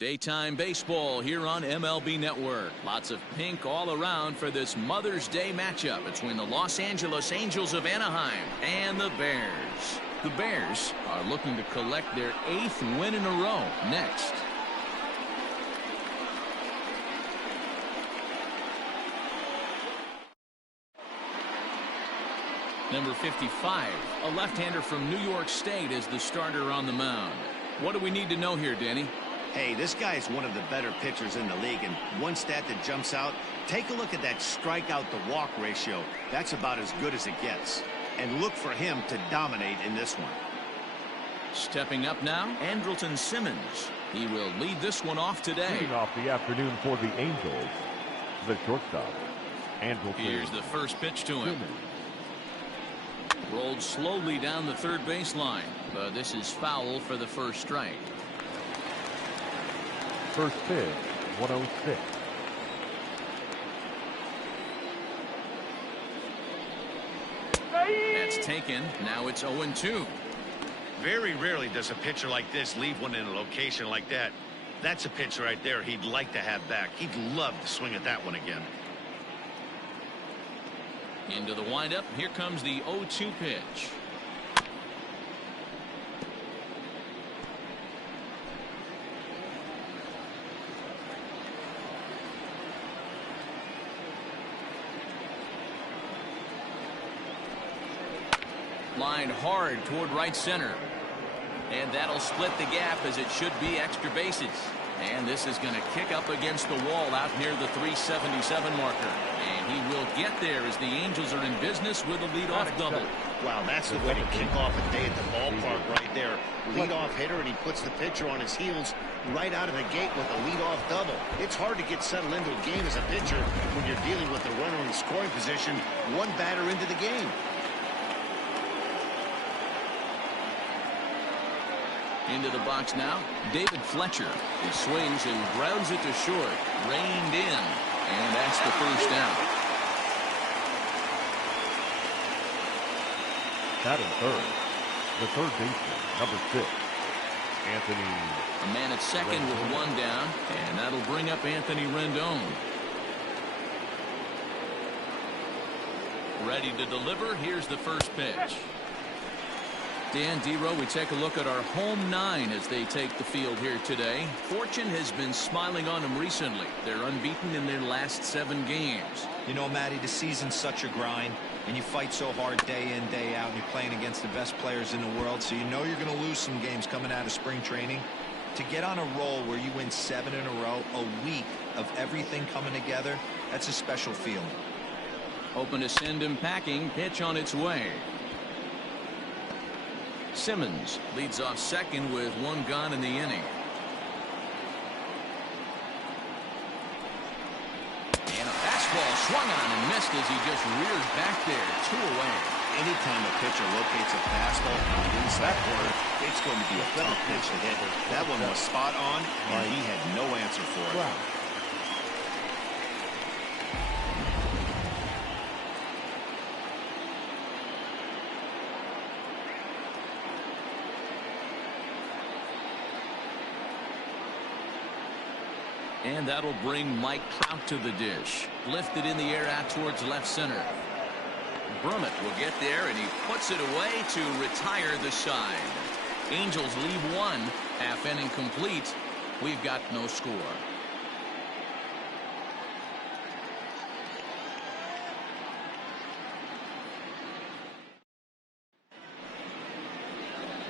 Daytime baseball here on MLB Network. Lots of pink all around for this Mother's Day matchup between the Los Angeles Angels of Anaheim and the Bears. The Bears are looking to collect their 8th win in a row next. Number 55, a left-hander from New York State, is the starter on the mound. What do we need to know here, Danny? Hey, this guy is one of the better pitchers in the league, and one stat that jumps out, take a look at that strikeout to walk ratio. That's about as good as it gets. And look for him to dominate in this one. Stepping up now, Andrelton Simmons. He will lead this one off today. Leading off the afternoon for the Angels, the shortstop, Andrelton. Here's the first pitch to him. Rolled slowly down the third baseline, but this is foul for the first strike. First pitch, 106. That's taken. Now it's 0-2. Very rarely does a pitcher like this leave one in a location like that. That's a pitch right there he'd like to have back. He'd love to swing at that one again. Into the windup. Here comes the 0-2 pitch. Lined hard toward right center. And that'll split the gap, as it should be extra bases. And this is going to kick up against the wall out near the 377 marker. And he will get there as the Angels are in business with a leadoff double. Wow, that's the way to kick off a day at the ballpark right there. Leadoff hitter, and he puts the pitcher on his heels right out of the gate with a leadoff double. It's hard to get settled into a game as a pitcher when you're dealing with the runner in scoring position one batter into the game. Into the box now, David Fletcher. He swings and grounds it to short. Reined in, and that's the first down. Batting third, the third baseman, number 6, Anthony. A man at second with one down, and that'll bring up Anthony Rendon. Ready to deliver. Here's the first pitch. Dan Dero, we take a look at our home 9 as they take the field here today. Fortune has been smiling on them recently. They're unbeaten in their last 7 games. You know, Matty, the season's such a grind, and you fight so hard day in, day out, and you're playing against the best players in the world, so you know you're going to lose some games coming out of spring training. To get on a roll where you win 7 in a row, a week of everything coming together, that's a special feeling. Hoping to send him packing. Pitch on its way. Simmons leads off second with 1 gone in the inning. And a fastball swung on and missed as he just rears back there. 2 away. Anytime a pitcher locates a fastball on the inside corner, it's going to be a tough pitch to hit. That one was spot on, and he had no answer for it. Wow. And that'll bring Mike Trout to the dish. Lifted in the air out towards left center. Brummett will get there, and he puts it away to retire the side. Angels leave 1. Half inning complete. We've got no score.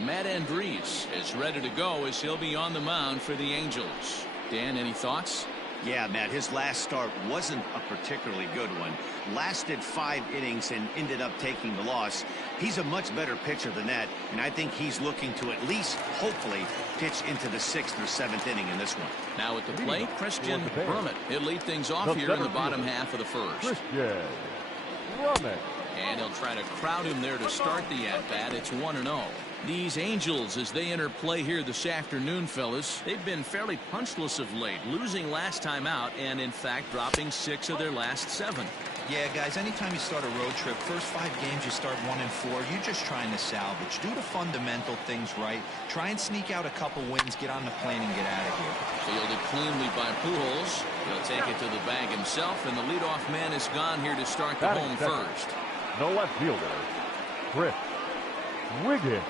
Matt Andriese is ready to go as he'll be on the mound for the Angels. Dan, any thoughts? Yeah, Matt, his last start wasn't a particularly good one. Lasted 5 innings and ended up taking the loss. He's a much better pitcher than that, and I think he's looking to at least, hopefully, pitch into the 6th or 7th inning in this one. Now at the plate, Christian Brummett. He'll lead things off here in the bottom half of the first. Christian Brummett. And he'll try to crowd him there to start the at-bat. It's 1-0. These Angels, as they enter play here this afternoon, fellas, they've been fairly punchless of late, losing last time out and, in fact, dropping 6 of their last 7. Yeah, guys, anytime you start a road trip, first 5 games you start 1-4, you're just trying to salvage. Do the fundamental things right. Try and sneak out a couple wins, get on the plane, and get out of here. Fielded cleanly by Pujols. He'll take it to the bag himself, and the leadoff man is gone here to start the home first. The left fielder, Chris Wiggins.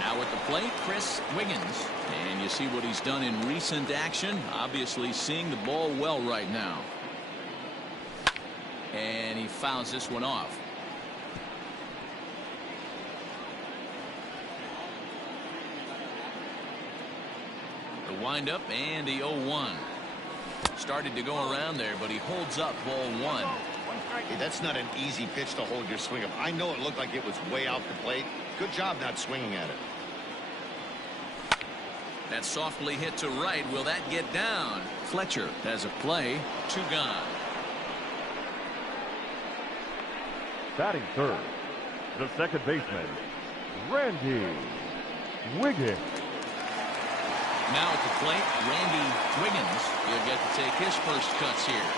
Now at the plate, Chris Wiggins. And you see what he's done in recent action. Obviously seeing the ball well right now. And he fouls this one off. The windup and the 0-1. Started to go around there, but he holds up ball 1. Hey, that's not an easy pitch to hold your swing up. I know it looked like it was way out the plate. Good job not swinging at it. That's softly hit to right. Will that get down? Fletcher has a play. 2 gone. Batting third, the second baseman, Randy Wiggins. Now at the plate, Randy Wiggins. He'll get to take his first cuts here.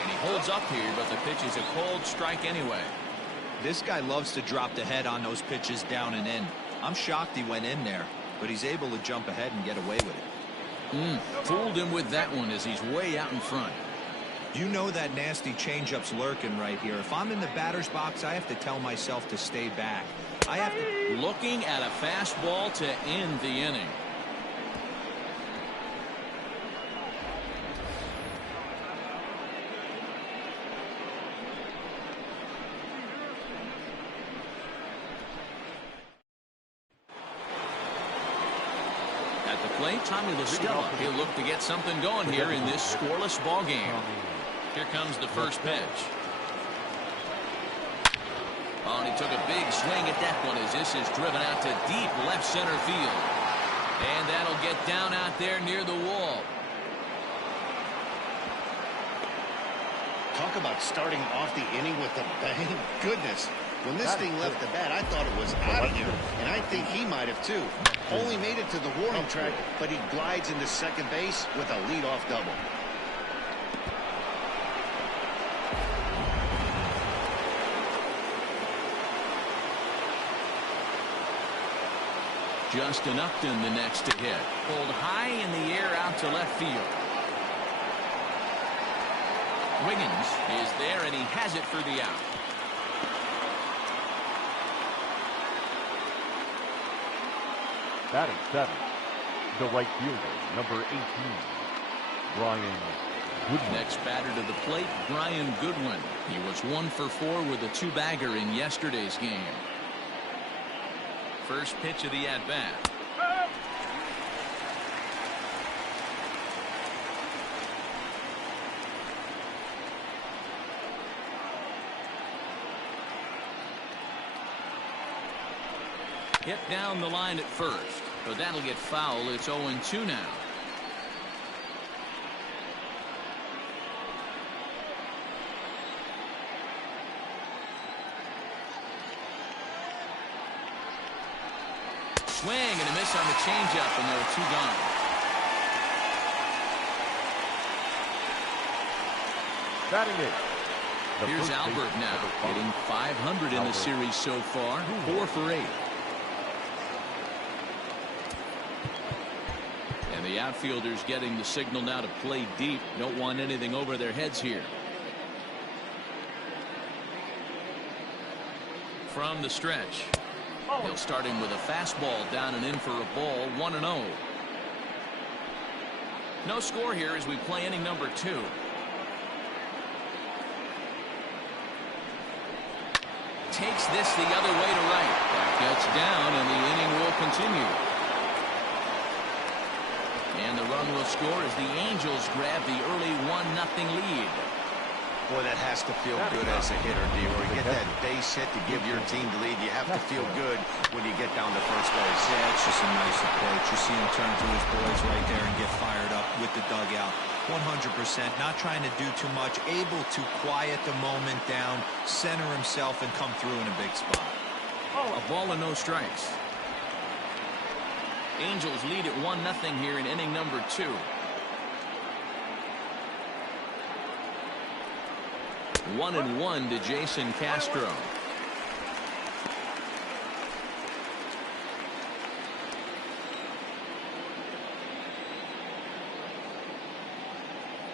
And he holds up here, but the pitch is a cold strike anyway. This guy loves to drop the head on those pitches down and in. I'm shocked he went in there, but he's able to jump ahead and get away with it. Fooled him with that one as he's way out in front. You know that nasty changeup's lurking right here. If I'm in the batter's box, I have to tell myself to stay back. I have to. Looking at a fastball to end the inning. At the plate, Tommy La Stella. He'll look to get something going here in this scoreless ball game. Here comes the first pitch. Oh, and he took a big swing at that one as this is driven out to deep left center field. And that'll get down out there near the wall. Talk about starting off the inning with a bang. Goodness. When this thing left the bat, I thought it was out of here. And I think he might have too. Only made it to the warning track, but he glides into second base with a leadoff double. Justin Upton the next to hit. Pulled high in the air out to left field. Wiggins is there, and he has it for the out. Batting seven, the right fielder, number 18, Brian Goodwin. Next batter to the plate, Brian Goodwin. He was 1 for 4 with a 2-bagger in yesterday's game. First pitch of the at-bat. Hit down the line at first, but that'll get foul. It's 0-2 now. Swing and a miss on the changeup, and there are 2 gone. Batting it. Here's Albert now, hitting .500 in the series so far, 4 for 8. And the outfielders getting the signal now to play deep. Don't want anything over their heads here. From the stretch. He'll start him with a fastball down and in for a ball, 1-0. No score here as we play inning number 2. Takes this the other way to right. That gets down, and the inning will continue. And the run will score as the Angels grab the early 1-0 lead. Boy, that has to feel good as a hitter, D-Roy. Get that base hit to give your team the lead. You have to feel good when you get down to first base. Yeah, it's just a nice approach. You see him turn to his boys right there and get fired up with the dugout. 100%, not trying to do too much, able to quiet the moment down, center himself, and come through in a big spot. A ball and no strikes. Angels lead at 1-0 here in inning number 2. 1-1 to Jason Castro.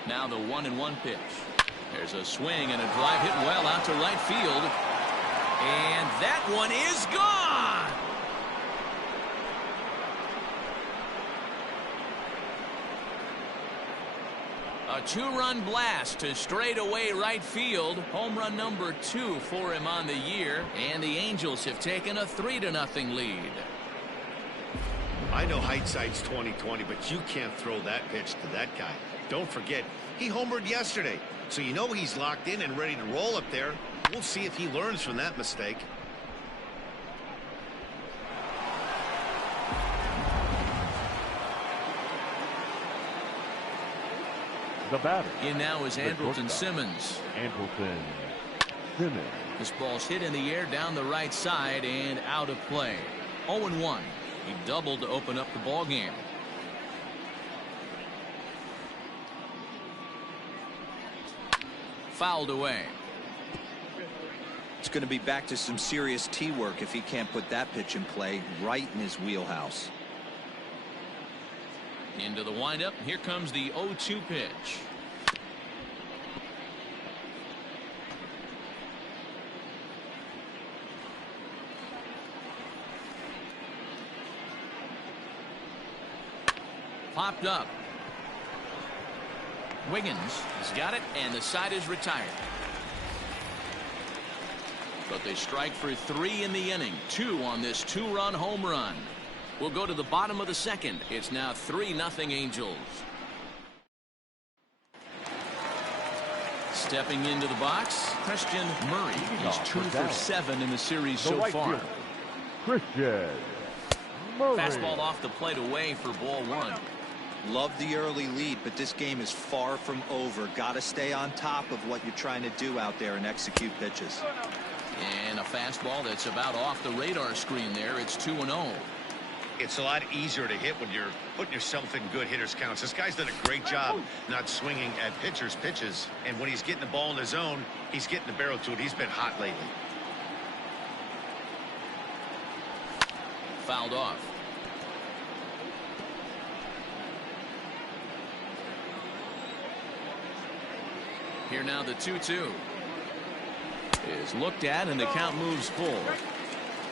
Now the 1-1 pitch. There's a swing and a drive hit well out to right field. And that one is gone. A two-run blast to straightaway right field. Home run number 2 for him on the year. And the Angels have taken a 3-0 lead. I know hindsight's 20/20, but you can't throw that pitch to that guy. Don't forget, he homered yesterday, so you know he's locked in and ready to roll up there. We'll see if he learns from that mistake. The batter. In now is Andrelton Simmons. Andrelton Simmons. This ball's hit in the air down the right side and out of play. 0-1. He doubled to open up the ball game. Fouled away. It's going to be back to some serious tee work if he can't put that pitch in play right in his wheelhouse. Into the windup. Here comes the 0-2 pitch. Popped up. Wiggins has got it, and the side is retired. But they strike for 3 in the inning. 2 on this 2-run home run. We'll go to the bottom of the second. It's now 3-0 Angels. Stepping into the box, Christian Murray. He's 2 for 7 in the series so far. Christian Murray. Fastball off the plate away for ball 1. Love the early lead, but this game is far from over. Got to stay on top of what you're trying to do out there and execute pitches. And a fastball that's about off the radar screen there. It's 2-0. It's a lot easier to hit when you're putting yourself in good hitters counts. This guy's done a great job not swinging at pitchers' pitches. And when he's getting the ball in the zone, he's getting the barrel to it. He's been hot lately. Fouled off. Here now the 2-2 is looked at, and the count moves full.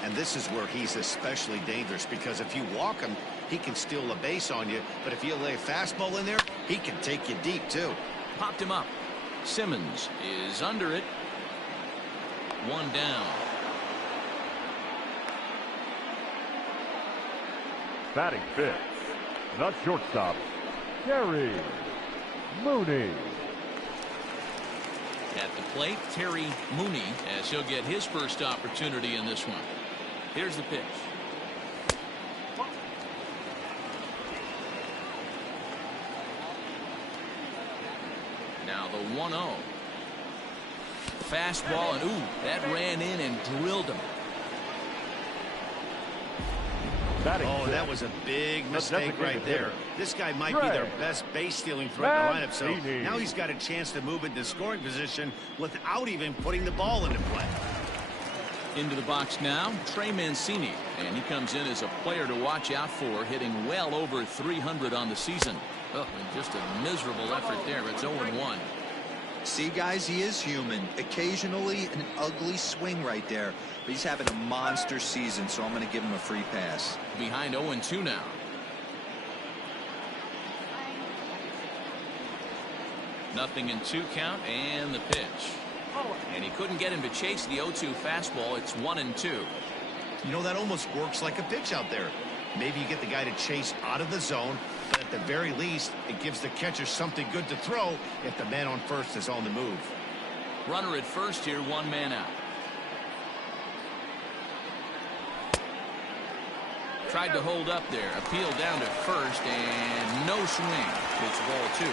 And this is where he's especially dangerous, because if you walk him, he can steal a base on you. But if you lay a fastball in there, he can take you deep too. Popped him up. Simmons is under it. 1 down. Batting fifth, the shortstop, Terry Mooney. At the plate, Terry Mooney, as he'll get his first opportunity in this one. Here's the pitch. Now the 1-0. Fastball, and ooh, that ran in and drilled him. Oh, that was a big mistake right there. This guy might be their best base stealing threat in the lineup, so now he's got a chance to move into scoring position without even putting the ball into play. Into the box now, Trey Mancini, and he comes in as a player to watch out for, hitting well over 300 on the season. Oh, and just a miserable effort there. It's 0-1. See, guys, he is human. Occasionally an ugly swing right there, but he's having a monster season, so I'm going to give him a free pass. Behind 0-2 now. Nothing in 2 count, and the pitch. And he couldn't get him to chase the 0-2 fastball. It's 1-2. You know, that almost works like a pitch out there. Maybe you get the guy to chase out of the zone, but at the very least, it gives the catcher something good to throw if the man on first is on the move. Runner at first here, 1 man out. Tried to hold up there. Appeal down to first, and no swing. It's ball 2.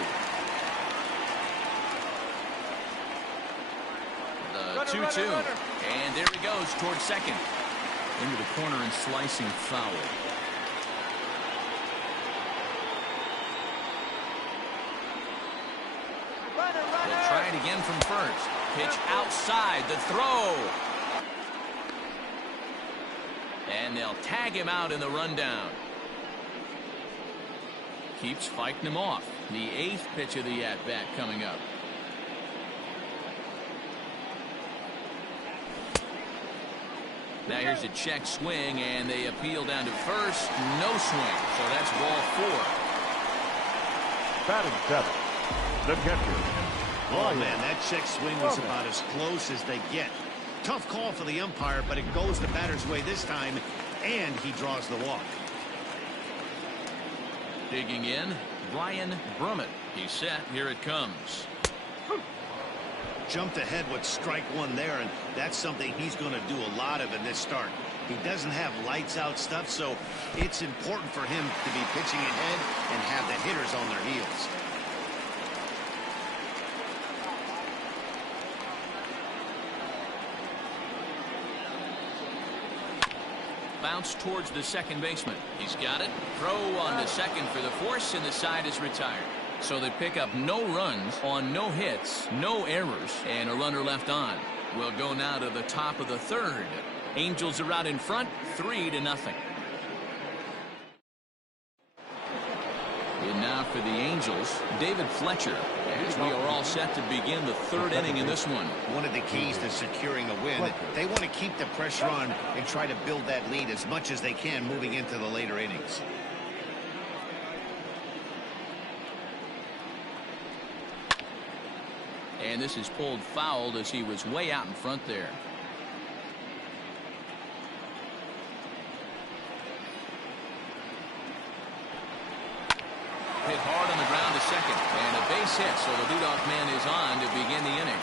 The 2-2. And there he goes towards second. Into the corner and slicing foul. They'll try try it again from first. Pitch outside, the throw. And they'll tag him out in the rundown. Keeps fighting him off. The 8th pitch of the at-bat coming up. Now here's a check swing, and they appeal down to first. No swing, so that's ball 4. Batting 7th, the catcher. Oh, man, that check swing was about as close as they get. Tough call for the umpire, but it goes the batter's way this time, and he draws the walk. Digging in, Brian Brummett. He's set. Here it comes. Jumped ahead with strike 1 there, and that's something he's going to do a lot of in this start. He doesn't have lights out stuff, so it's important for him to be pitching ahead and have the hitters on their heels. Bounce towards the second baseman. He's got it. Throw on to second for the force, and the side is retired. So they pick up no runs on no hits, no errors, and a runner left on. We'll go now to the top of the 3rd. Angels are out in front, 3-0. And now for the Angels, David Fletcher. As we are all set to begin the 3rd inning in this one. One of the keys to securing a win, they want to keep the pressure on and try to build that lead as much as they can moving into the later innings. And this is pulled fouled as he was way out in front there. Hit hard on the ground to second, and a base hit, so the leadoff man is on to begin the inning.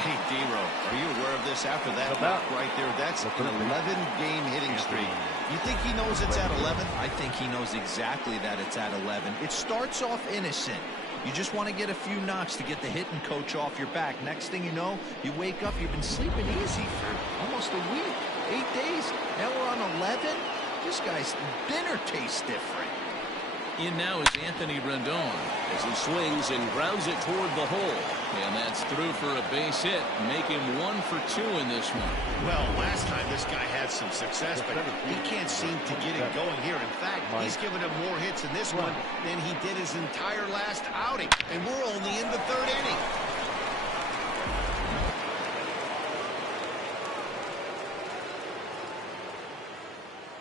Hey, D-Row, are you aware of this? After that knock right there, that's an 11-game hitting streak. You think he knows it's at 11? I think he knows exactly that it's at 11. It starts off innocent. You just want to get a few knocks to get the hitting coach off your back. Next thing you know, you wake up, you've been sleeping easy for almost a week, 8 days. Now we're on 11. This guy's dinner tastes different. In now is Anthony Rendon as he swings and grounds it toward the hole. And that's through for a base hit, make him 1 for 2 in this one. Well, last time this guy had some success, but he can't seem to get it going here. In fact, he's given him more hits in this one than he did his entire last outing. And we're only in the 3rd inning.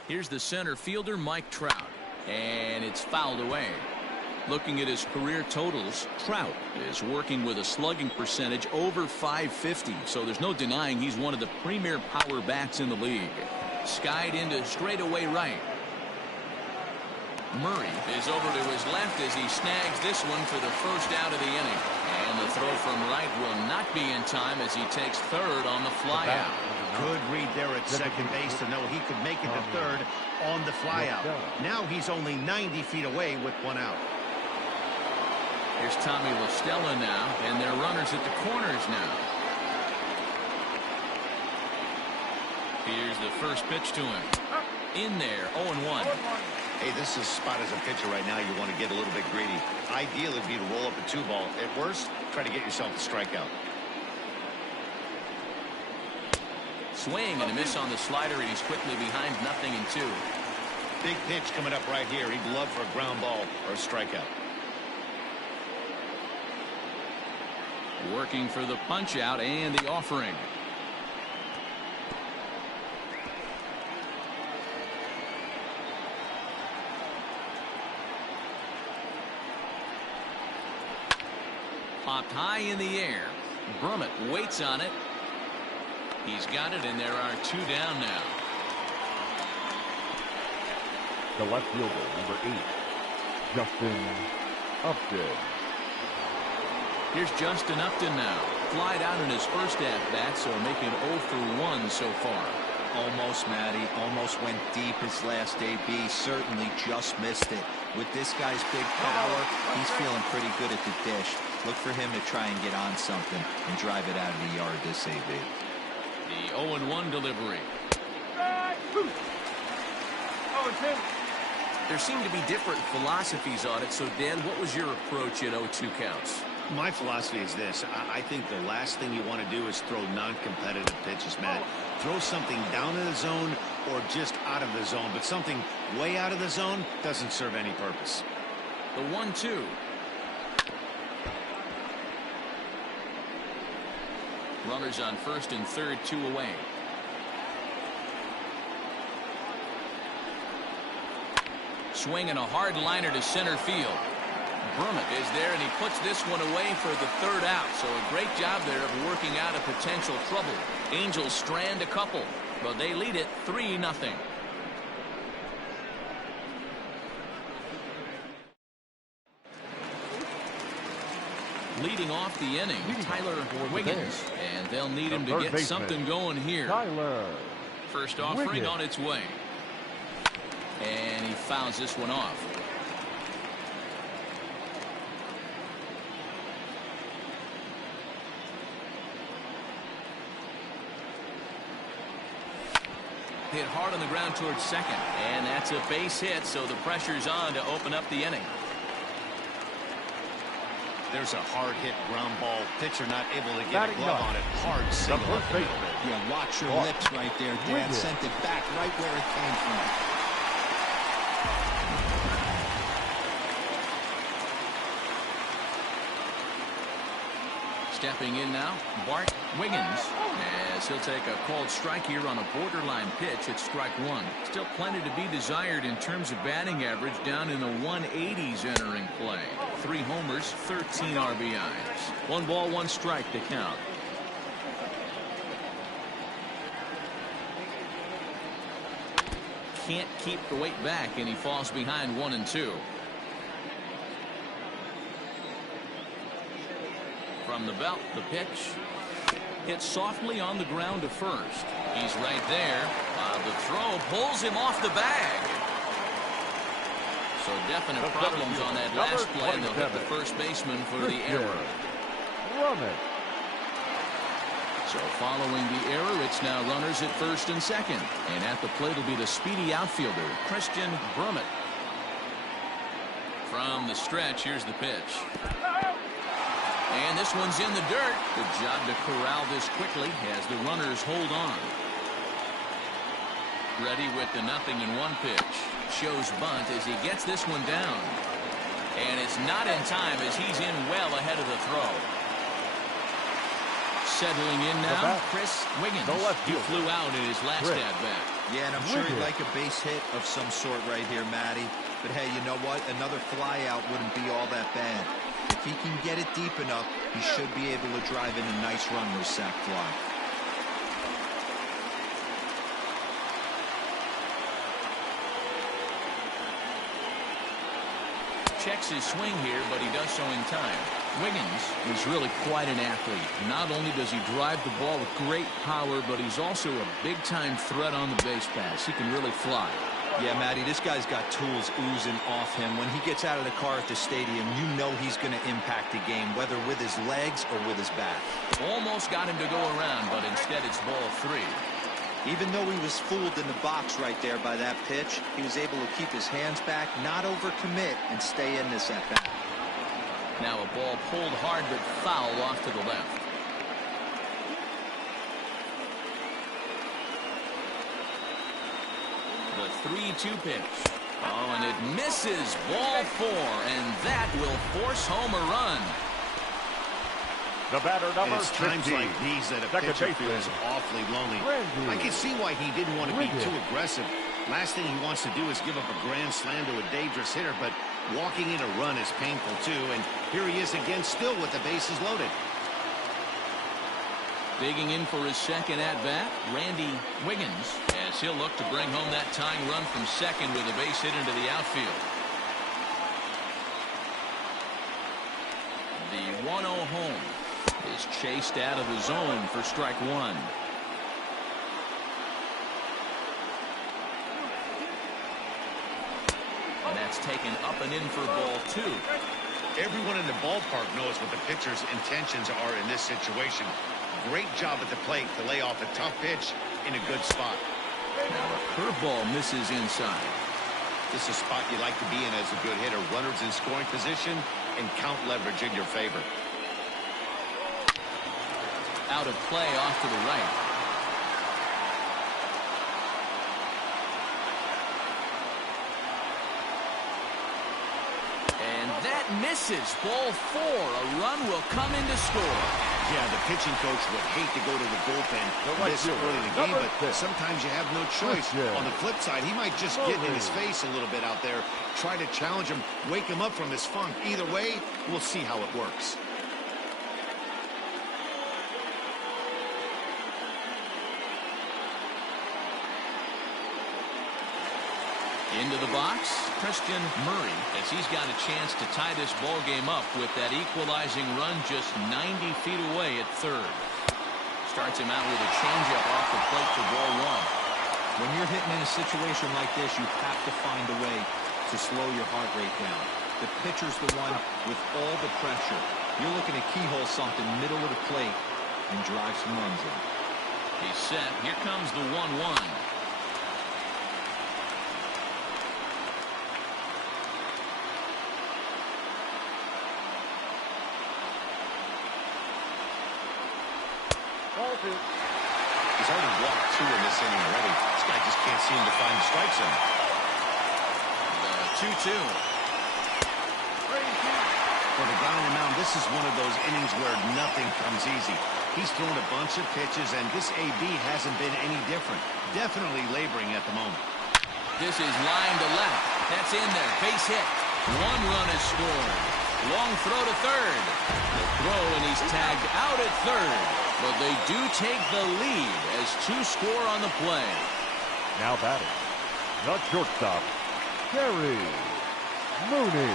Here's the center fielder, Mike Trout. And it's fouled away. Looking at his career totals, Trout is working with a slugging percentage over .550, so there's no denying he's one of the premier power bats in the league. Skied into straightaway right. Murray is over to his left as he snags this one for the first out of the inning. And the throw from right will not be in time as he takes 3rd on the flyout. Good read there at second base to know he could make it to 3rd on the flyout. Now he's only 90 feet away with 1 out. Here's Tommy La Stella now, and they're runners at the corners now. Here's the first pitch to him. In there, 0-1. Hey, this is spot as a pitcher right now. You want to get a little bit greedy. Ideal would be to roll up a 2-ball. At worst, try to get yourself a strikeout. Swing and a miss on the slider, and he's quickly behind 0-2. Big pitch coming up right here. He'd love for a ground ball or a strikeout. Working for the punch out and the offering. Popped high in the air. Brummett waits on it. He's got it, and there are 2 down now. The left fielder, number 8, Justin Upton. Here's Justin Upton now. Flied out in his first at-bat, so making 0 for 1 so far. Almost, Matty. Almost went deep his last AB. Certainly just missed it. With this guy's big power, he's feeling pretty good at the dish. Look for him to try and get on something and drive it out of the yard this AB. The 0-1 delivery. there seem to be different philosophies on it. So, Dan, what was your approach in 0-2 counts? My philosophy is this. I think the last thing you want to do is throw non-competitive pitches, Matt. Throw something down in the zone or just out of the zone, but something way out of the zone doesn't serve any purpose. The 1-2. Runners on first and third, 2 away. Swinging a hard liner to center field. Brummett is there, and he puts this one away for the third out. So a great job there of working out a potential trouble. Angels strand a couple, but they lead it 3-0. Leading off the inning, Tyler Wiggins, and they'll need him to get something going here. Tyler First offering on its way, and he fouls this one off. Hit hard on the ground towards second, and that's a base hit, so the pressure's on to open up the inning. There's a hard hit ground ball. Pitcher not able to get a glove on it. Hard single up the middle. Yeah, watch your lips right there, Dan. Sent it back right where it came from. Stepping in now, Bart Wiggins, as he'll take a called strike here on a borderline pitch at strike one. Still plenty to be desired in terms of batting average, down in the 180s entering play. 3 homers, 13 RBIs. 1 ball, 1 strike to count. Can't keep the weight back, and he falls behind 1-2. From the belt, the pitch hits softly on the ground to first. He's right there. The throw pulls him off the bag. So definite problems on that last play, and they'll hit the first baseman for the error. So following the error, it's now runners at first and second. And at the plate will be the speedy outfielder, Christian Brummett. From the stretch, here's the pitch. And this one's in the dirt. Good job to corral this quickly as the runners hold on. Ready with the 0-1 pitch. Shows bunt as he gets this one down. And it's not in time as he's in well ahead of the throw. Settling in now, Chris Wiggins. He flew out in his last at-bat. Yeah, and I'm sure he'd like a base hit of some sort right here, Matty. But hey, you know what? Another fly out wouldn't be all that bad. If he can get it deep enough, he should be able to drive in a nice run with a sac fly. Checks his swing here, but he does so in time. Wiggins is really quite an athlete. Not only does he drive the ball with great power, but he's also a big-time threat on the base pass. He can really fly. Yeah, Matty, this guy's got tools oozing off him. When he gets out of the car at the stadium, you know he's going to impact the game, whether with his legs or with his bat. Almost got him to go around, but instead it's ball 3. Even though he was fooled in the box right there by that pitch, he was able to keep his hands back, not overcommit, and stay in this at-bat. Now a ball pulled hard but foul off to the left. The 3-2 pitch. Oh, and it misses. Ball 4, and that will force home a run. The batter, number It's times 15. like these that a pitcher feels awfully lonely. I can see why he didn't want to be too aggressive. Last thing he wants to do is give up a grand slam to a dangerous hitter, but walking in a run is painful too, and here he is again, still with the bases loaded. Digging in for his second at-bat, Randy Wiggins, as he'll look to bring home that tying run from second with a base hit into the outfield. The 1-0 home is chased out of the zone for strike 1. And that's taken up and in for ball 2. Everyone in the ballpark knows what the pitcher's intentions are in this situation. Great job at the plate to lay off a tough pitch in a good spot. Now a curveball misses inside. This is a spot you like to be in as a good hitter. Runners in scoring position and count leverage in your favor. Out of play off to the right. And that misses. Ball 4. A run will come in to score. Yeah, the pitching coach would hate to go to the bullpen this early in the game, but sometimes you have no choice. On the flip side, he might just get in his face a little bit out there, try to challenge him, wake him up from his funk. Either way, we'll see how it works. Into the box, Christian Murray, as he's got a chance to tie this ball game up with that equalizing run just 90 feet away at third. Starts him out with a changeup off the plate for ball 1. When you're hitting in a situation like this, you have to find a way to slow your heart rate down. The pitcher's the one with all the pressure. You're looking to keyhole something middle of the plate and drive some runs in. He's set. Here comes the 1-1. He's already walked 2 in this inning already. This guy just can't seem to find the strike zone. The 2-2. For the guy on the mound, this is one of those innings where nothing comes easy. He's thrown a bunch of pitches, and this AB hasn't been any different. Definitely laboring at the moment. This is line to left. That's in there. Base hit. 1 run is scored. Long throw to third. The throw, and he's tagged out at third. But they do take the lead as 2 score on the play. Now batting, the shortstop, Gary Mooney.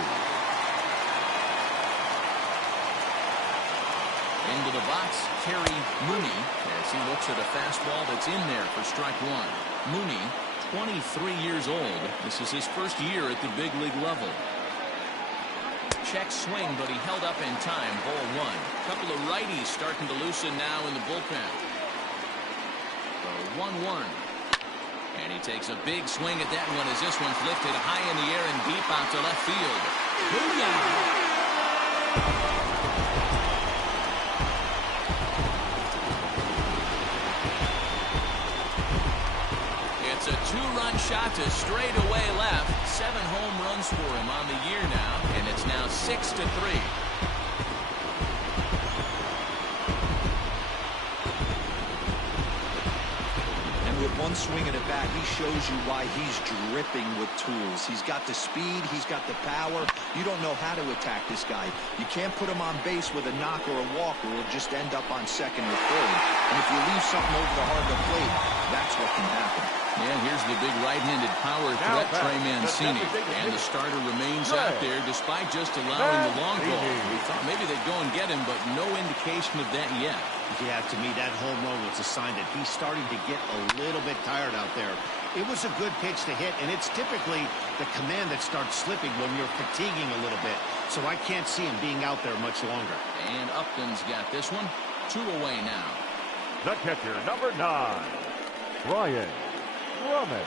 Into the box, Terry Mooney, as he looks at a fastball that's in there for strike 1. Mooney, 23 years old. This is his first year at the big league level. Check swing, but he held up in time. Ball 1. Couple of righties starting to loosen now in the bullpen. The 1-1. And he takes a big swing at that one as this one's lifted high in the air and deep out to left field. Booyah! It's a 2-run shot to straightaway left. 7 home runs for him on the year now, and it's now 6-3. And with one swing at a bat, he shows you why he's dripping with tools. He's got the speed, he's got the power. You don't know how to attack this guy. You can't put him on base with a knock or a walk, or he'll just end up on second or third. And if you leave something over the heart of the plate, that's what can happen. Yeah, here's the big right-handed power threat, Trey Mancini. And the starter remains out there despite just allowing the long ball. We thought maybe they'd go and get him, but no indication of that yet. Yeah, to me, that home run was a sign that he's starting to get a little bit tired out there. It was a good pitch to hit, and it's typically the command that starts slipping when you're fatiguing a little bit. So I can't see him being out there much longer. And Upton's got this one. 2 away now. The catcher, number 9, Brian Brummett.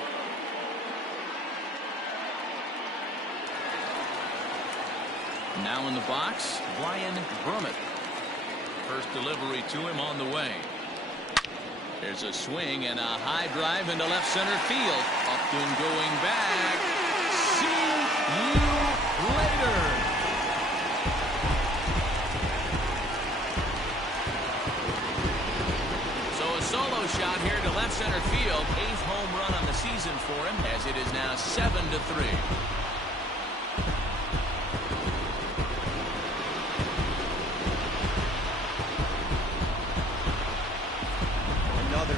Now in the box, Brian Brummett. First delivery to him on the way. There's a swing and a high drive into left center field. Upton going back. See you later. So a solo shot here to left center field. 8th home run on the season for him, as it is now 7-3.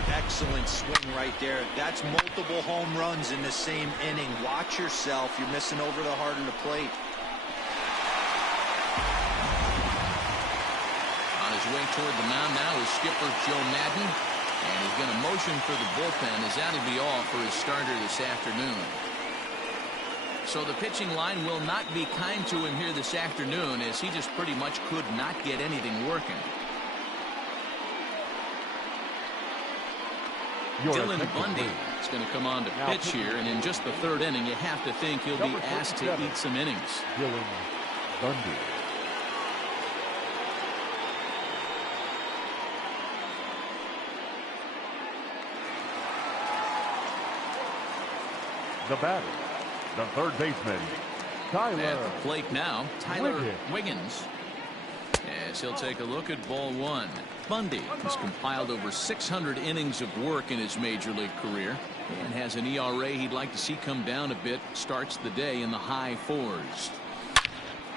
Excellent swing right there. That's multiple home runs in the same inning. Watch yourself. You're missing over the heart of the plate. On his way toward the mound now is skipper Joe Madden. And he's going to motion for the bullpen, as that'll be all for his starter this afternoon. So the pitching line will not be kind to him here this afternoon, as he just pretty much could not get anything working. Your Dylan attention, Bundy please. is going to come on to Now pitch here, and in just the third inning, you have to think he'll be Number asked to 57. eat some innings. Dylan Bundy. The batter, the third baseman, Tyler. At the plate now, Tyler Wiggins. Wiggins. As he'll take a look at ball one. Bundy has compiled over 600 innings of work in his major league career and has an ERA he'd like to see come down a bit. Starts the day in the high fours.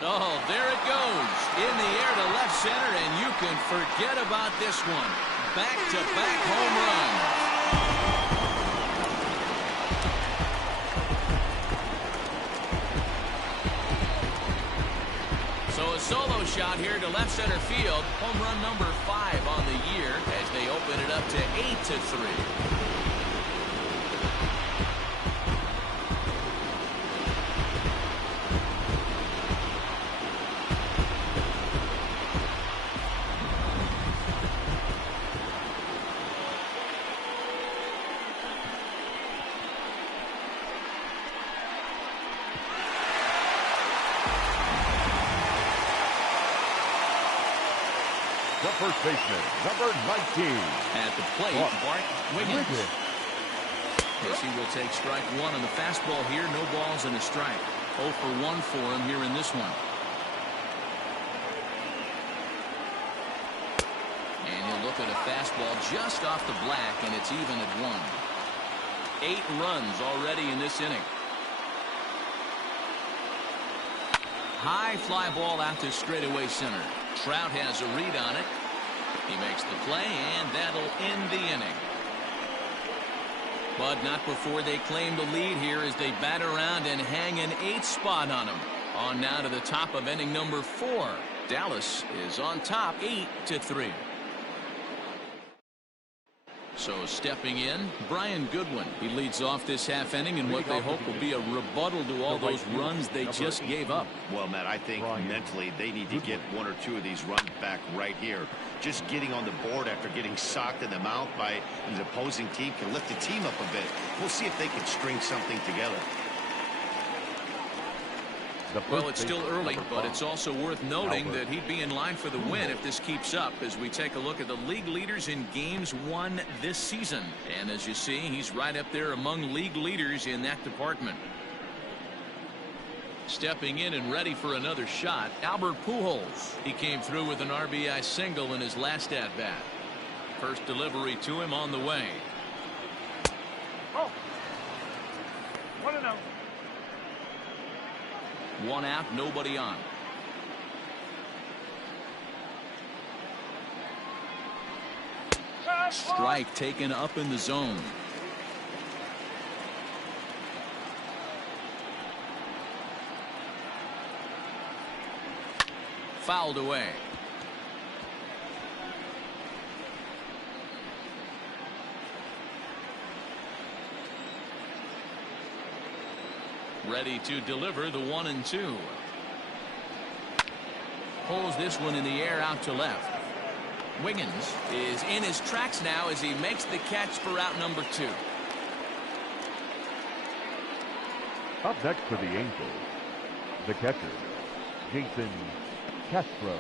Oh, there it goes. In the air to left center, and you can forget about this one. Back-to-back home runs. So a solo shot here to left center field. Home run number 5 on the year as they open it up to 8-3. The first baseman, number 19. At the plate, Bart Wiggins. Yes, he will take strike one on the fastball here. No balls and a strike. 0 for 1 for him here in this one. And he'll look at a fastball just off the black, and it's even at 1. 8 runs already in this inning. High fly ball out to straightaway center. Trout has a read on it. He makes the play, and that'll end the inning. But not before they claim the lead here as they bat around and hang an 8th spot on them. On now to the top of inning number 4. Dallas is on top 8-3. So stepping in, Brian Goodwin. He leads off this half inning in what they hope will be a rebuttal to all those runs they just gave up. Well, Matt, I think mentally they need to get 1 or 2 of these runs back right here. Just getting on the board after getting socked in the mouth by his opposing team can lift the team up a bit. We'll see if they can string something together. Well, it's still early, but it's also worth noting that he'd be in line for the win if this keeps up as we take a look at the league leaders in games won this season. And as you see, he's right up there among league leaders in that department. Stepping in and ready for another shot, Albert Pujols. He came through with an RBI single in his last at-bat. First delivery to him on the way. Oh. 1-0. 1 out, nobody on. Strike taken up in the zone. Fouled away. Ready to deliver the 1-2. Pulls this one in the air out to left. Wiggins is in his tracks now as he makes the catch for out number 2. Up next for the Angels, the catcher, Jason Castro.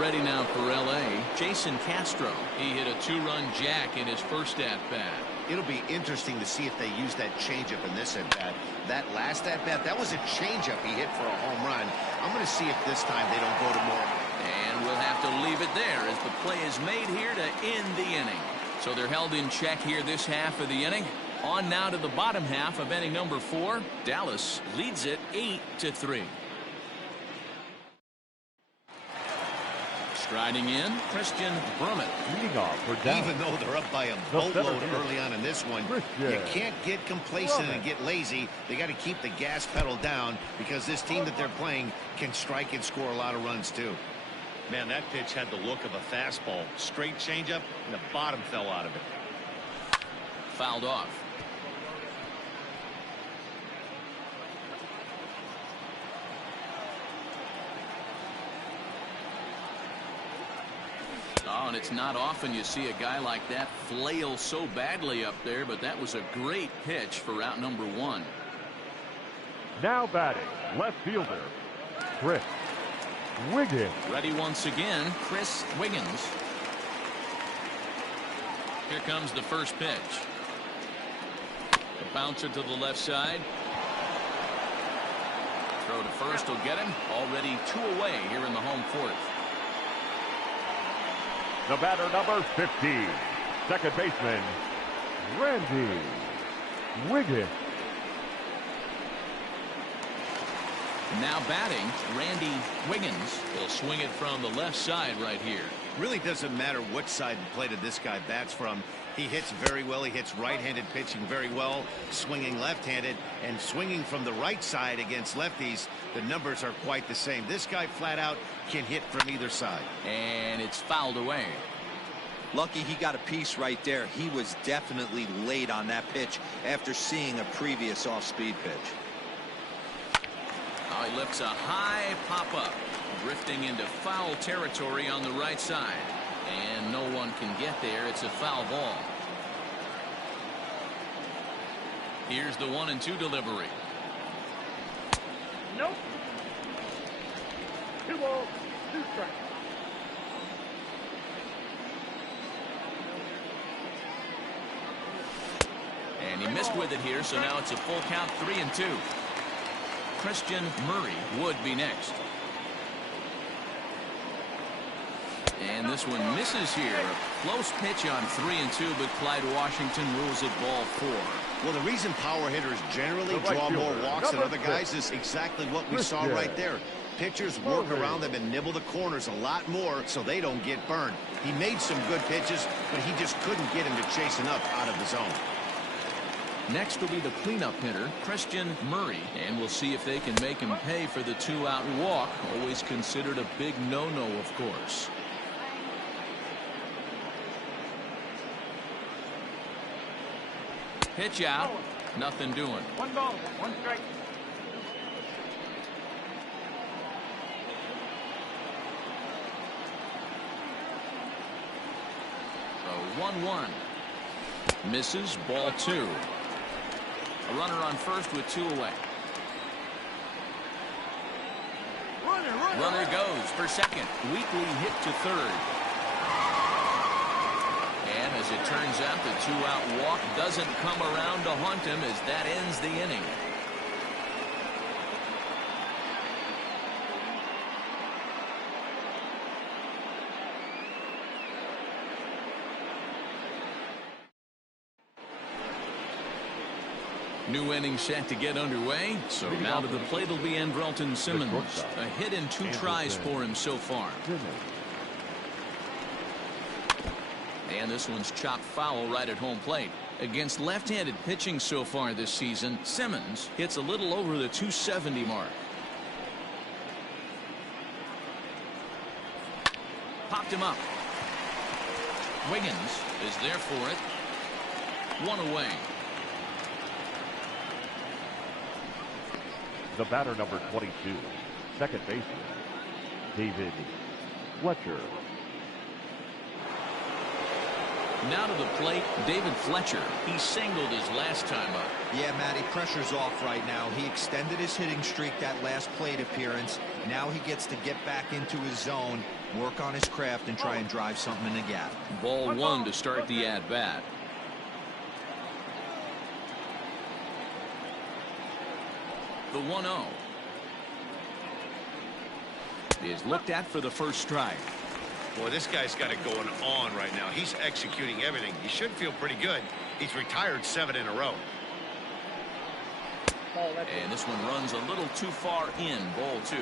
Ready now for L.A., Jason Castro. He hit a 2-run jack in his first at-bat. It'll be interesting to see if they use that changeup in this at-bat. That last at-bat, that was a changeup he hit for a home run. I'm going to see if this time they don't go to more. And we'll have to leave it there as the play is made here to end the inning. So they're held in check here this half of the inning. On now to the bottom half of inning number 4. Dallas leads it 8-3. Striding in, Christian Brummett. Leading off for Dallas. Even though they're up by a boatload early on in this one, you can't get complacent and get lazy. They got to keep the gas pedal down because this team that they're playing can strike and score a lot of runs too. Man, that pitch had the look of a fastball. Straight changeup, and the bottom fell out of it. Fouled off. Oh, and it's not often you see a guy like that flail so badly up there, but that was a great pitch for out number 1. Now batting, left fielder, Chris Wiggins. Ready once again, Chris Wiggins. Here comes the first pitch. A bouncer to the left side. Throw to first will get him. Already 2 away here in the home 4th. The batter, number 50, second baseman, Randy Wiggins. Now batting, Randy Wiggins. He'll swing it from the left side right here. Really doesn't matter what side the plate of this guy bats from. He hits very well. He hits right-handed pitching very well, swinging left-handed, and swinging from the right side against lefties. The numbers are quite the same. This guy flat out can hit from either side. And it's fouled away. Lucky he got a piece right there. He was definitely late on that pitch after seeing a previous off-speed pitch. Oh, he lifts a high pop-up, drifting into foul territory on the right side. And no one can get there. It's a foul ball. Here's the 1-2 delivery. Nope. 2 balls, 2 strikes. And he missed with it here, so now it's a full count, 3-2. Christian Murray would be next. And this one misses here. A close pitch on 3-2, but Clyde Washington rules it ball 4. Well, the reason power hitters generally draw more walks than other guys is exactly what we saw right there. Pitchers work around them and nibble the corners a lot more so they don't get burned. He made some good pitches, but he just couldn't get him to chase enough out of the zone. Next will be the cleanup hitter, Christian Murray, and we'll see if they can make him pay for the 2-out walk. Always considered a big no-no, of course. Pitch out, nothing doing. 1 ball, 1 strike. So 1-1. Misses, ball 2. A runner on first with 2 away. Runner goes for second. Weekly hit to third. And as it turns out, the 2-out walk doesn't come around to haunt him as that ends the inning. New inning set to get underway. So now to the plate will be Andrelton Simmons. A hit in 2 tries for him so far. And this one's chopped foul right at home plate. Against left-handed pitching so far this season, Simmons hits a little over the 270 mark. Popped him up. Wiggins is there for it. 1 away. The batter, number 22, second baseman, David Fletcher. Now to the plate, David Fletcher. He singled his last time up. Yeah, Matty, pressure's off right now. He extended his hitting streak that last plate appearance. Now he gets to get back into his zone, work on his craft, and try and drive something in the gap. Ball 1 to start the at-bat. The 1-0 is looked at for the first strike. Boy, this guy's got it going on right now. He's executing everything. He should feel pretty good. He's retired 7 in a row. And this one runs a little too far in, ball 2.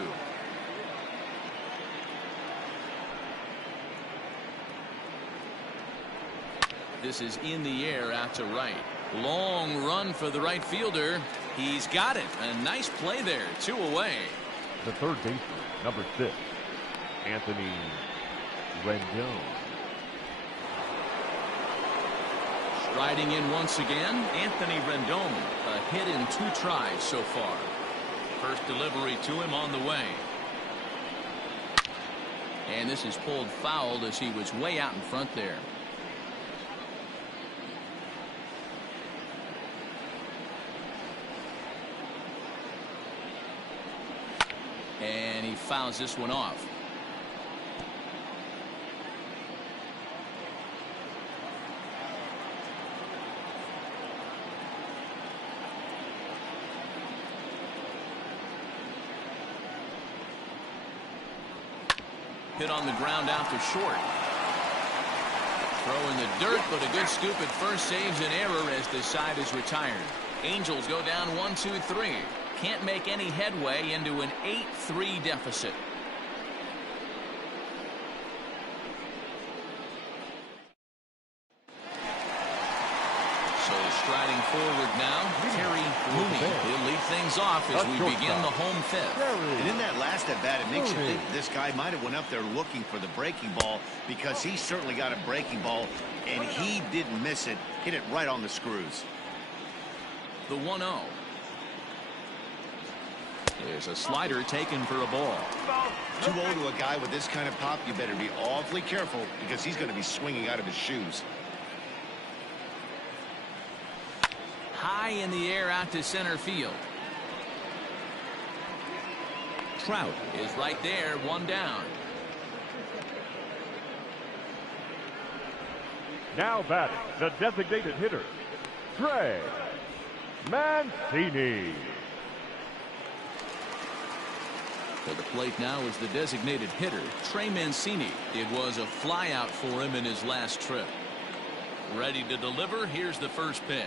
This is in the air out to right. Long run for the right fielder. He's got it. A nice play there. 2 away. The third baseman, number 6, Anthony Rendon. Striding in once again, Anthony Rendon. A hit in 2 tries so far. First delivery to him on the way. And this is pulled foul as he was way out in front there. And he fouls this one off. Hit on the ground out to short. Throw in the dirt, but a good scoop at first saves an error as the side is retired. Angels go down 1-2-3. Can't make any headway into an 8-3 deficit. So striding forward now, Terry Looney. He'll lead things off as we begin the home fifth. And in that last at bat, it makes you think this guy might have went up there looking for the breaking ball, because he certainly got a breaking ball, and he didn't miss it. Hit it right on the screws. The 1-0. There's a slider taken for a ball. 2-0 to a guy with this kind of pop, you better be awfully careful, because he's going to be swinging out of his shoes. High in the air out to center field. Trout is right there, one down. Now batting, the designated hitter, Trey Mancini. To the plate now is the designated hitter, Trey Mancini. It was a flyout for him in his last trip. Ready to deliver. Here's the first pitch.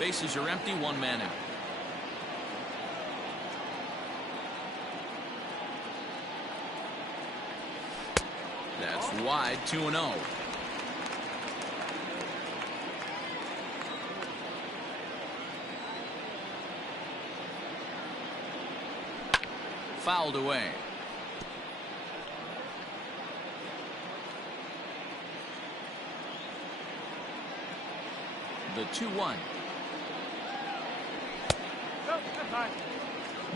Bases are empty, one man out. That's wide, 2-0. Fouled away. The 2-1.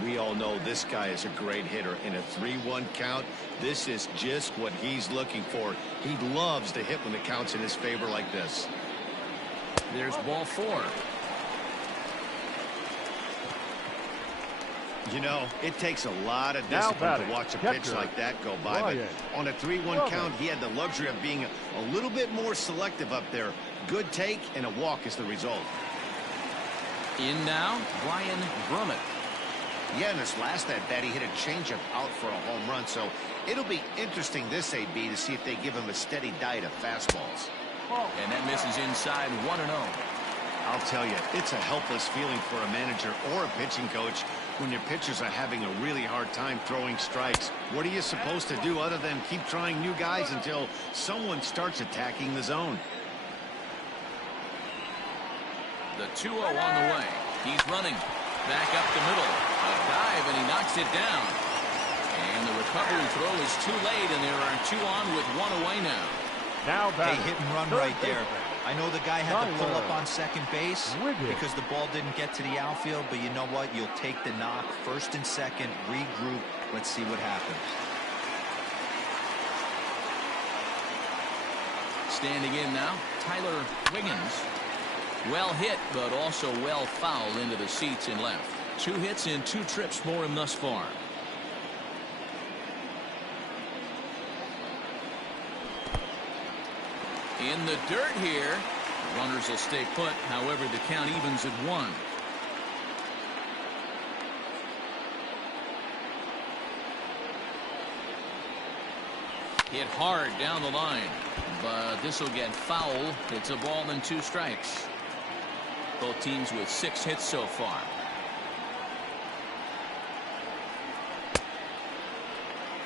We all know this guy is a great hitter. In a 3-1 count, this is just what he's looking for. He loves to hit when the count's in his favor like this. There's ball 4. You know, it takes a lot of discipline to watch a pitch like that go by. But on a 3-1 count, he had the luxury of being a little bit more selective up there. Good take, and a walk is the result. In now, Brian Brummett. Yeah, in his last at bat, he hit a changeup out for a home run. So it'll be interesting this AB to see if they give him a steady diet of fastballs. And that misses inside, 1-0. I'll tell you, it's a helpless feeling for a manager or a pitching coach when your pitchers are having a really hard time throwing strikes. What are you supposed to do other than keep trying new guys until someone starts attacking the zone? The 2-0 on the way. He's running. Back up the middle. A dive, and he knocks it down. And the recovery throw is too late, and there are 2 on with 1 away now. Now hey, hit and run right there. I know the guy had to pull up on second base because the ball didn't get to the outfield, but you know what? You'll take the knock. First and second, regroup. Let's see what happens. Standing in now, Tyler Wiggins. Well hit, but also well fouled into the seats in left. 2 hits in 2 trips for him thus far. In the dirt here. Runners will stay put. However, the count evens at 1. Hit hard down the line, but this will get foul. It's a ball and 2 strikes. Both teams with 6 hits so far.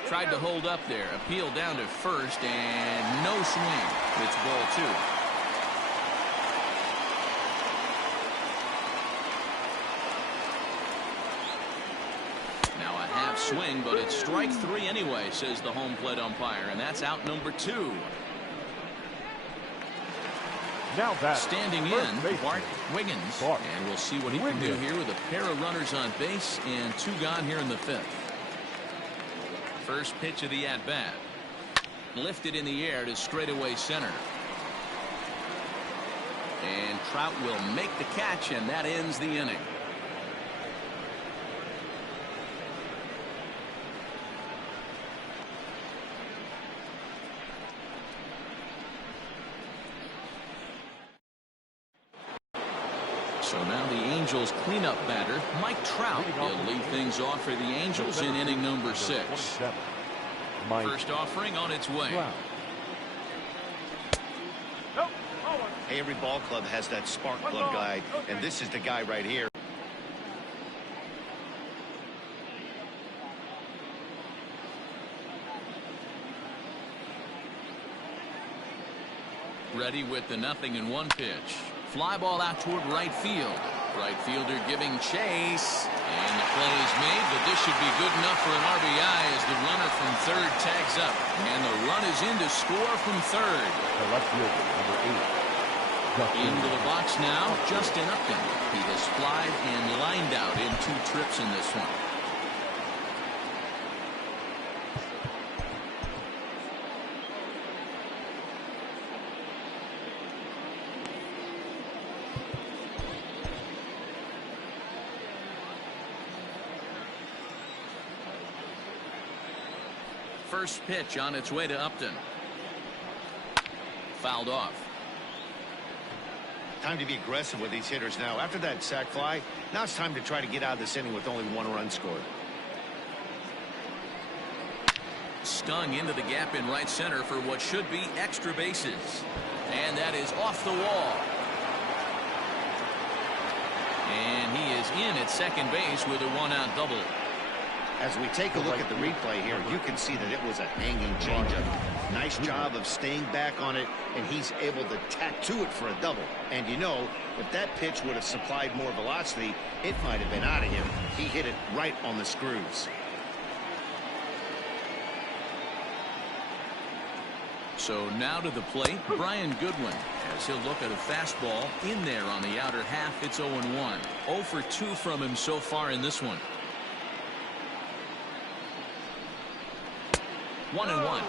Tried to hold up there. Appeal down to first, and no swing. It's ball 2. Now a half swing, but it's strike 3 anyway, says the home plate umpire, and that's out number 2. Now standing in, Bart Wiggins, and we'll see what he can do here with a pair of runners on base and 2 gone here in the 5th. First pitch of the at-bat. Lifted in the air to straightaway center. And Trout will make the catch, and that ends the inning. So now the Angels cleanup batter, Mike Trout, will lead things off for the Angels in inning number 6. First offering on its way. Hey, every ball club has that spark plug guy, and this is the guy right here. Ready with the 0-1 pitch. Fly ball out toward right field. Right fielder giving chase. And the play is made, but this should be good enough for an RBI as the runner from third tags up. And the run is in to score from third. The left fielder, number 8. Into the box now, Justin Upton. He has flied and lined out in 2 trips in this one. First pitch on its way to Upton. Fouled off. Time to be aggressive with these hitters now. After that sac fly, now it's time to try to get out of this inning with only 1 run scored. Stung into the gap in right center for what should be extra bases. And that is off the wall. And he is in at second base with a 1-out double. As we take a look at the replay here, you can see that it was a hanging changeup. Nice job of staying back on it, and he's able to tattoo it for a double. And you know, if that pitch would have supplied more velocity, it might have been out of here. He hit it right on the screws. So now to the plate, Brian Goodwin, as he'll look at a fastball in there on the outer half. It's 0-1. 0 for 2 from him so far in this one. 1-1.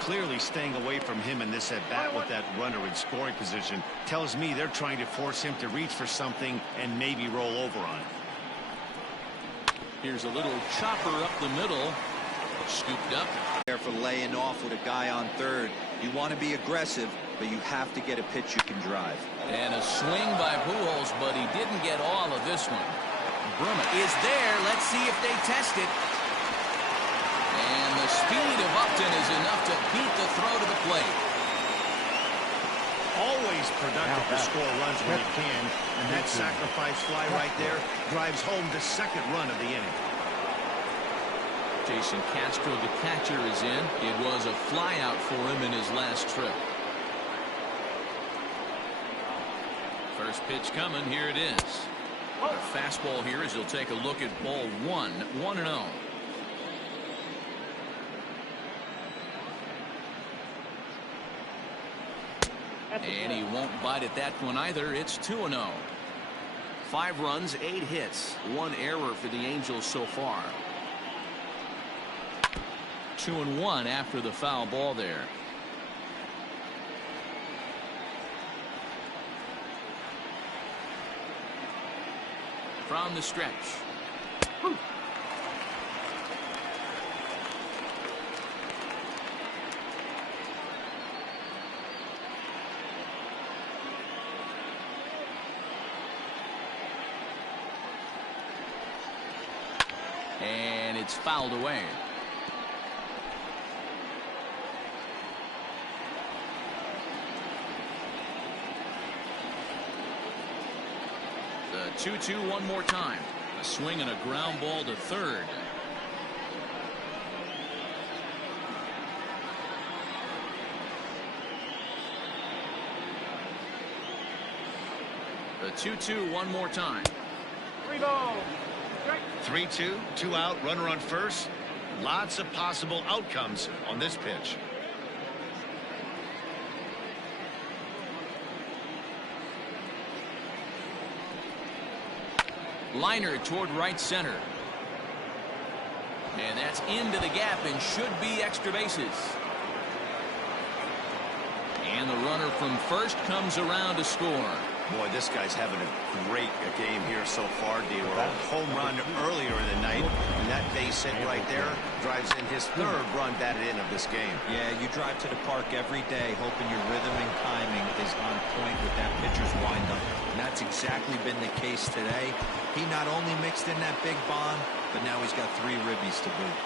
Clearly staying away from him in this at-bat with that runner in scoring position tells me they're trying to force him to reach for something and maybe roll over on it. Here's a little chopper up the middle. Scooped up. There for laying off with a guy on third. You want to be aggressive, but you have to get a pitch you can drive. And a swing by Pujols, but he didn't get all of this one. Brummett is there. Let's see if they test it. And the speed of Upton is enough to beat the throw to the plate. Always productive to score runs when you can, and that sacrifice fly right there drives home the second run of the inning. Jason Castro, the catcher, is in. It was a fly out for him in his last trip. First pitch coming. Here it is. A fastball here as he'll take a look at ball 1. 1-0. And he won't bite at that one either. It's 2-0. 5 runs, 8 hits, 1 error for the Angels so far. 2-1 after the foul ball there. From the stretch. And it's fouled away. The 2-2 one more time. A swing and a ground ball to third. The 2-2 one more time. 3-2, 2 out, runner on first. Lots of possible outcomes on this pitch. Liner toward right center. And that's into the gap and should be extra bases. And the runner from first comes around to score. Boy, this guy's having a great game here so far, D-Roll. Home run earlier in the night, and that base hit right there drives in his third run batted in of this game. Yeah, you drive to the park every day hoping your rhythm and timing is on point with that pitcher's windup. And that's exactly been the case today. He not only mixed in that big bomb, but now he's got 3 ribbies to boot.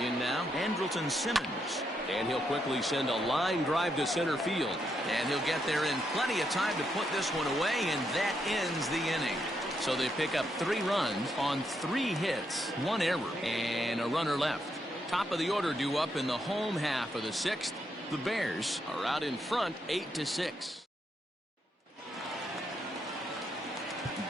In now, Andrelton Simmons. And he'll quickly send a line drive to center field. And he'll get there in plenty of time to put this one away, and that ends the inning. So they pick up 3 runs on 3 hits, 1 error, and a runner left. Top of the order due up in the home half of the 6th. The Bears are out in front 8-6.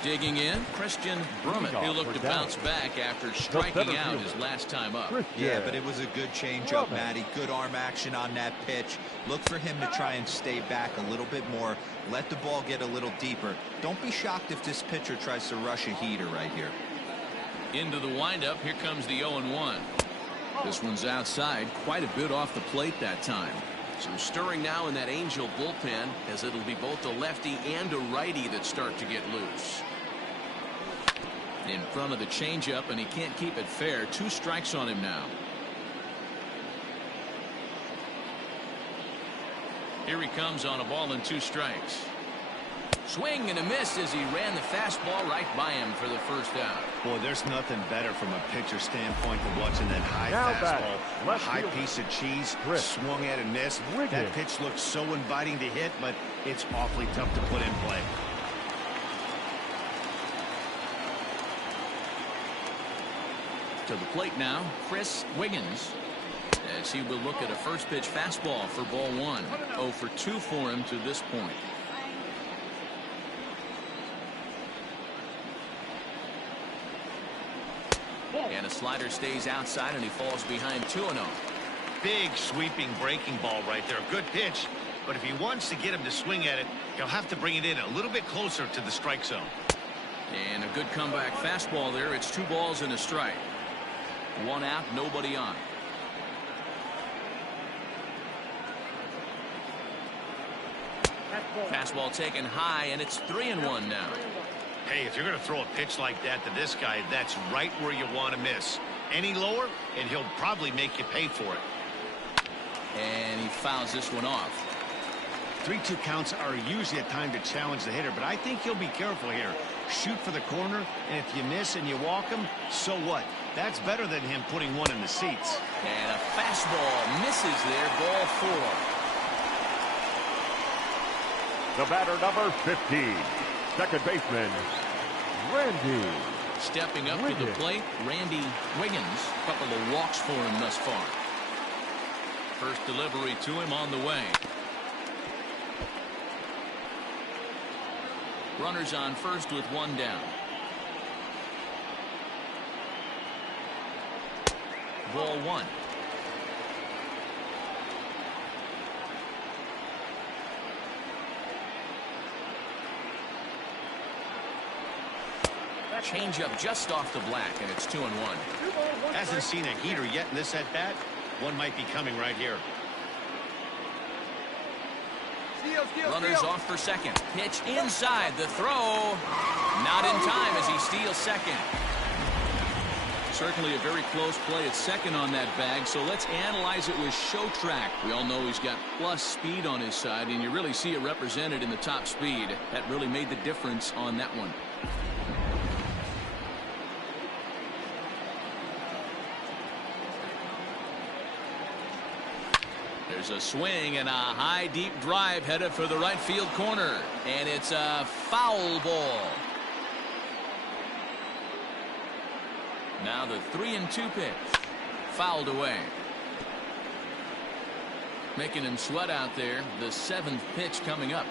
Digging in, Christian Brummett. He'll look to bounce back after striking out his last time up. Yeah, but it was a good changeup, Matty. Good arm action on that pitch. Look for him to try and stay back a little bit more. Let the ball get a little deeper. Don't be shocked if this pitcher tries to rush a heater right here. Into the windup. Here comes the 0-1. This one's outside, quite a bit off the plate that time. So stirring now in that Angel bullpen, as it'll be both a lefty and a righty that start to get loose. In front of the changeup, and he can't keep it fair. 2 strikes on him now. Here he comes on a ball and 2 strikes. Swing and a miss as he ran the fastball right by him for the first out. Boy, there's nothing better from a pitcher standpoint than watching that high fastball. A high piece of cheese, swung at and missed. That pitch looks so inviting to hit, but it's awfully tough to put in play. To the plate now, Chris Wiggins. As he will look at a first pitch fastball for ball 1. 0 for 2 for him to this point. And a slider stays outside, and he falls behind 2-0. Big sweeping breaking ball right there. Good pitch, but if he wants to get him to swing at it, he'll have to bring it in a little bit closer to the strike zone. And a good comeback fastball there. It's 2 balls and a strike. 1 out, nobody on. Fastball taken high, and it's 3-1 now. Hey, if you're going to throw a pitch like that to this guy, that's right where you want to miss. Any lower, and he'll probably make you pay for it. And he fouls this one off. 3-2 counts are usually a time to challenge the hitter, but I think he'll be careful here. Shoot for the corner, and if you miss and you walk him, so what? That's better than him putting one in the seats. And a fastball misses there, ball 4. The batter, number 15, second baseman, Randy. Stepping up to the plate, Randy Wiggins. A couple of walks for him thus far. First delivery to him on the way. Runners on first with 1 down. Ball 1. Change up just off the black, and it's 2-1. Hasn't seen a heater yet in this at bat. One might be coming right here. Runners off for second. Pitch inside. The throw. Not in time as he steals second. Certainly a very close play at second on that bag, so let's analyze it with show track. We all know he's got plus speed on his side, and you really see it represented in the top speed. That really made the difference on that one. There's a swing and a high deep drive headed for the right field corner, and it's a foul ball. Now the 3-2 pitch, fouled away. Making him sweat out there. The 7th pitch coming up.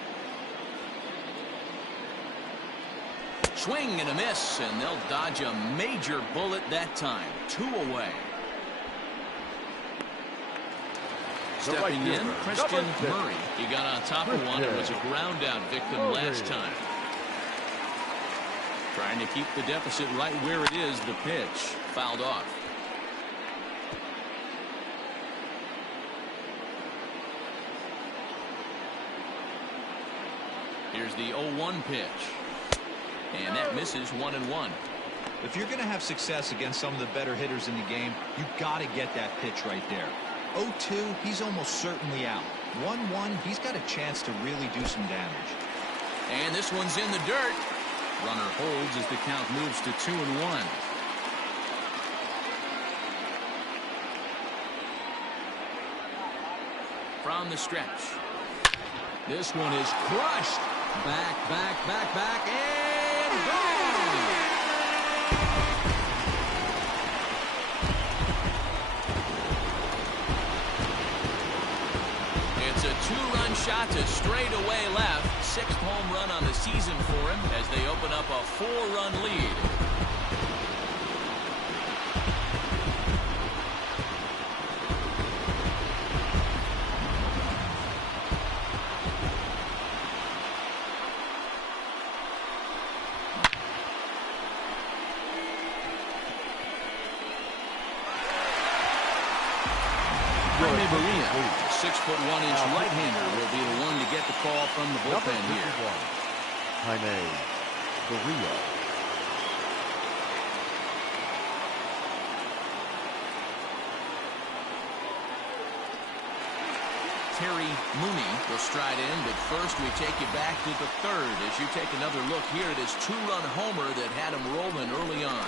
Swing and a miss, and they'll dodge a major bullet that time. 2 away. Stepping in, Christian Murray. He got on top of one. It was a ground out victim last time. Trying to keep the deficit right where it is. The pitch fouled off. Here's the 0-1 pitch. And that misses 1-1. If you're going to have success against some of the better hitters in the game, you've got to get that pitch right there. 0-2, he's almost certainly out. 1-1, he's got a chance to really do some damage. And this one's in the dirt. Runner holds as the count moves to 2-1. From the stretch. This one is crushed. Back, and gone! It's a two-run shot to straightaway left. 6th home run on the season for him as they open up a 4-run lead. Maria, 6'1" right-hander, will be the one to get the call from the bullpen here. Jaime Barria. Terry Mooney will stride in, but first we take you back to the 3rd as you take another look here at his 2-run homer that had him rolling early on.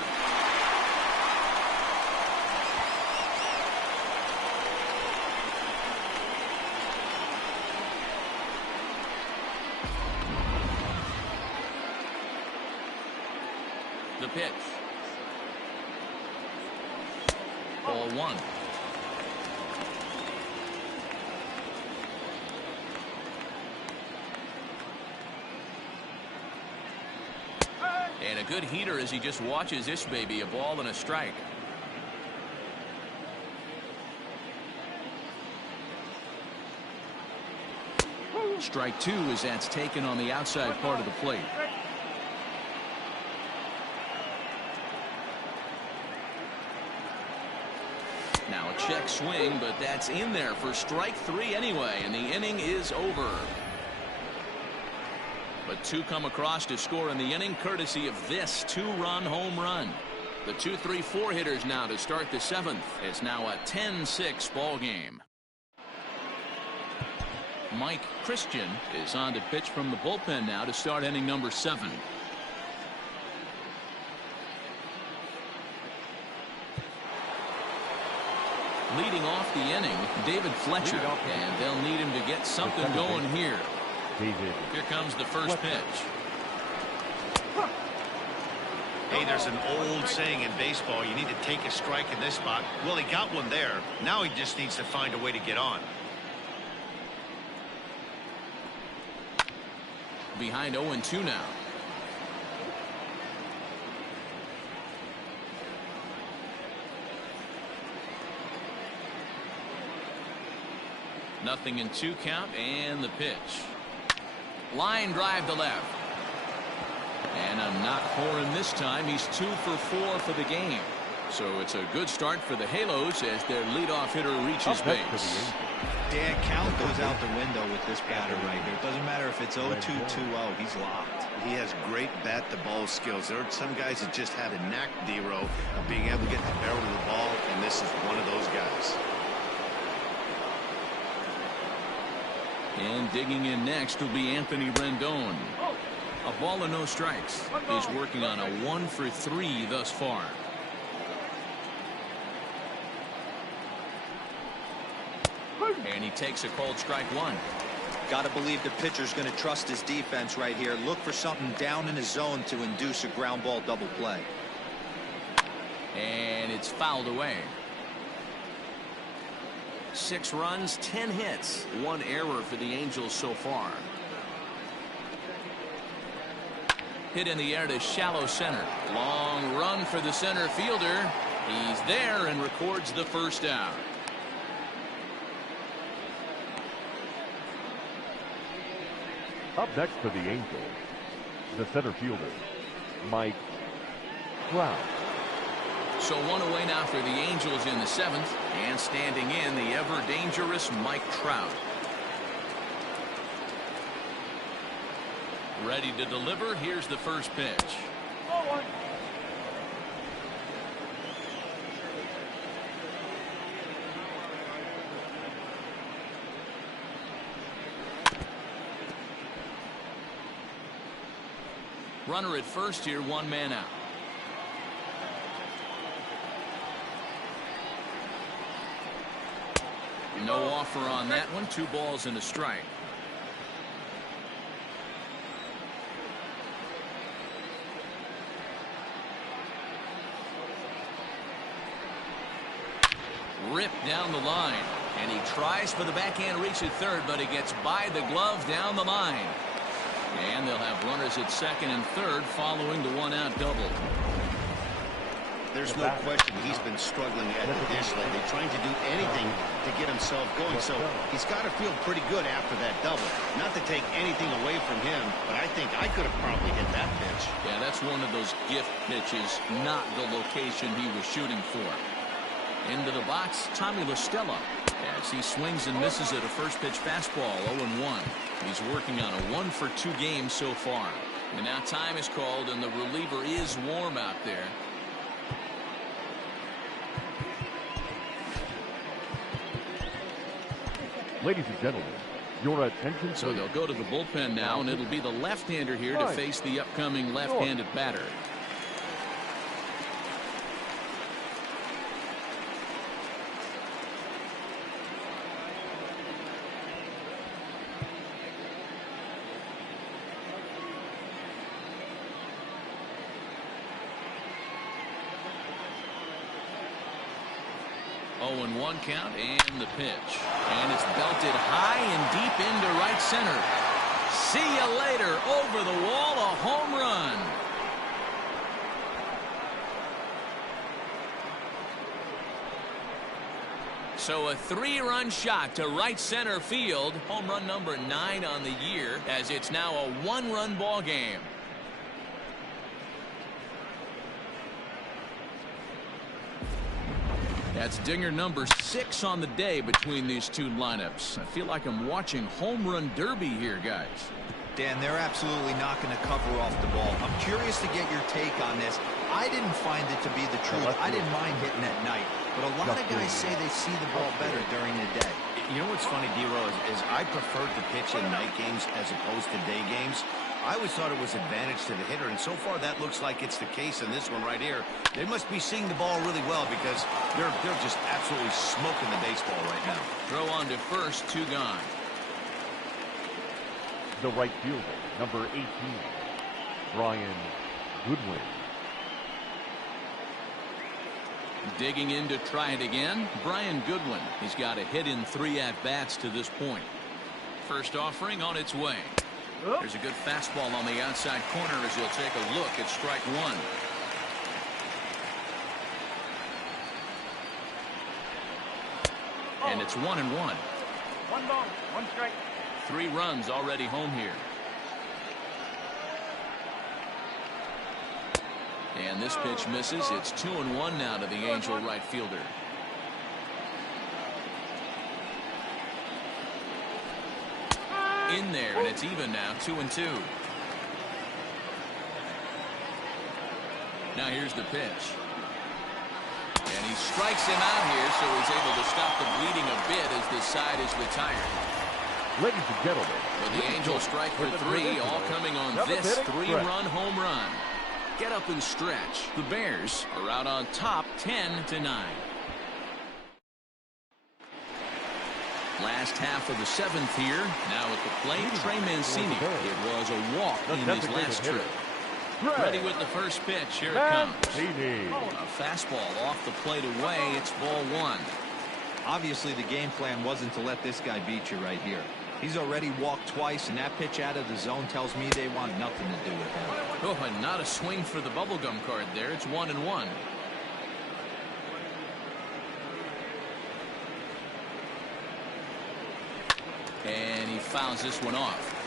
The pitch. Ball 1. And a good heater as he just watches this baby. A ball and a strike. Strike 2 as that's taken on the outside part of the plate. Now a check swing, but that's in there for strike 3 anyway, and the inning is over. But 2 come across to score in the inning, courtesy of this 2-run home run. The 2-3-4 hitters now to start the 7th. It's now a 10-6 ball game. Mike Christian is on to pitch from the bullpen now to start inning number 7. Leading off the inning, David Fletcher, and they'll need him to get something going here. Here comes the first pitch. Hey, there's an old saying in baseball, you need to take a strike in this spot. Well, he got one there. Now he just needs to find a way to get on. Behind 0-2 now. Nothing in 2 count, and the pitch. Line drive to left. And a knock for him this time. He's 2 for 4 for the game. So it's a good start for the Halos as their leadoff hitter reaches base. Dan, count goes out the window with this batter right here. It doesn't matter if it's 0-2, 2-0. He's locked. He has great bat-to-ball skills. There are some guys that just have a knack, D-Row, of being able to get the barrel of the ball, and this is one of those guys. And digging in next will be Anthony Rendon. A ball and no strikes. He's working on a 1 for 3 thus far. And he takes a cold strike 1. Got to believe the pitcher's going to trust his defense right here. Look for something down in his zone to induce a ground ball double play. And it's fouled away. 6 runs, 10 hits, 1 error for the Angels so far. Hit in the air to shallow center. Long run for the center fielder. He's there and records the first out. Up next for the Angels, the center fielder, Mike Trout. So one away now for the Angels in the 7th, and standing in, the ever-dangerous Mike Trout. Ready to deliver. Here's the first pitch. Runner at first here, one man out. No offer on that one. 2 balls and a strike. Ripped down the line, and he tries for the backhand reach at third, but he gets by the glove down the line. And they'll have runners at second and third following the 1-out double. There's no question he's been struggling at the dish lately, trying to do anything to get himself going. So he's got to feel pretty good after that double. Not to take anything away from him, but I think I could have probably hit that pitch. Yeah, that's one of those gift pitches, not the location he was shooting for. Into the box, Tommy La Stella, as he swings and misses at a first pitch fastball, 0-1. He's working on a 1-for-2 game so far. And now time is called, and the reliever is warm out there. Ladies and gentlemen, your attention. So they'll go to the bullpen now, and it'll be the left-hander here to face the upcoming left-handed batter. And 1 count, and the pitch, and it's belted high and deep into right center. See you later. Over the wall, a home run. So a 3-run shot to right center field, home run number 9 on the year, as it's now a 1-run ball game. That's dinger number 6 on the day between these two lineups. I feel like I'm watching home run derby here, guys. Dan, they're absolutely not going to cover off the ball. I'm curious to get your take on this. I didn't find it to be the truth. I didn't mind hitting at night, but a lot of guys say they see the ball better during the day. You know what's funny, D-Row, is I preferred to pitch in night games as opposed to day games. I always thought it was advantage to the hitter, and so far that looks like it's the case in this one right here. They must be seeing the ball really well because they're just absolutely smoking the baseball right now. Throw on to first, 2 gone. The right fielder, number 18, Brian Goodwin. Digging in to try it again, Brian Goodwin. He's got a hit in 3 at-bats to this point. First offering on its way. There's a good fastball on the outside corner as he'll take a look at strike 1. And it's 1-1. 1 ball, 1 strike. 3 runs already home here. And this pitch misses. It's 2-1 now to the Angel right fielder. In there, and it's even now, 2-2. Now here's the pitch. And he strikes him out here, so he's able to stop the bleeding a bit as this side is retired. Ladies and gentlemen, But the Angels strike for 3, all coming on this 3-run home run. Get up and stretch. The Bears are out on top, 10-9. Last half of the 7th here. Now at the plate, Trey Mancini. It was a walk in his last trip. Ready with the first pitch. Here it comes. A fastball off the plate away. It's ball 1. Obviously, the game plan wasn't to let this guy beat you right here. He's already walked twice, and that pitch out of the zone tells me they want nothing to do with him. Oh, and not a swing for the bubblegum card there. It's 1-1. And he fouls this one off.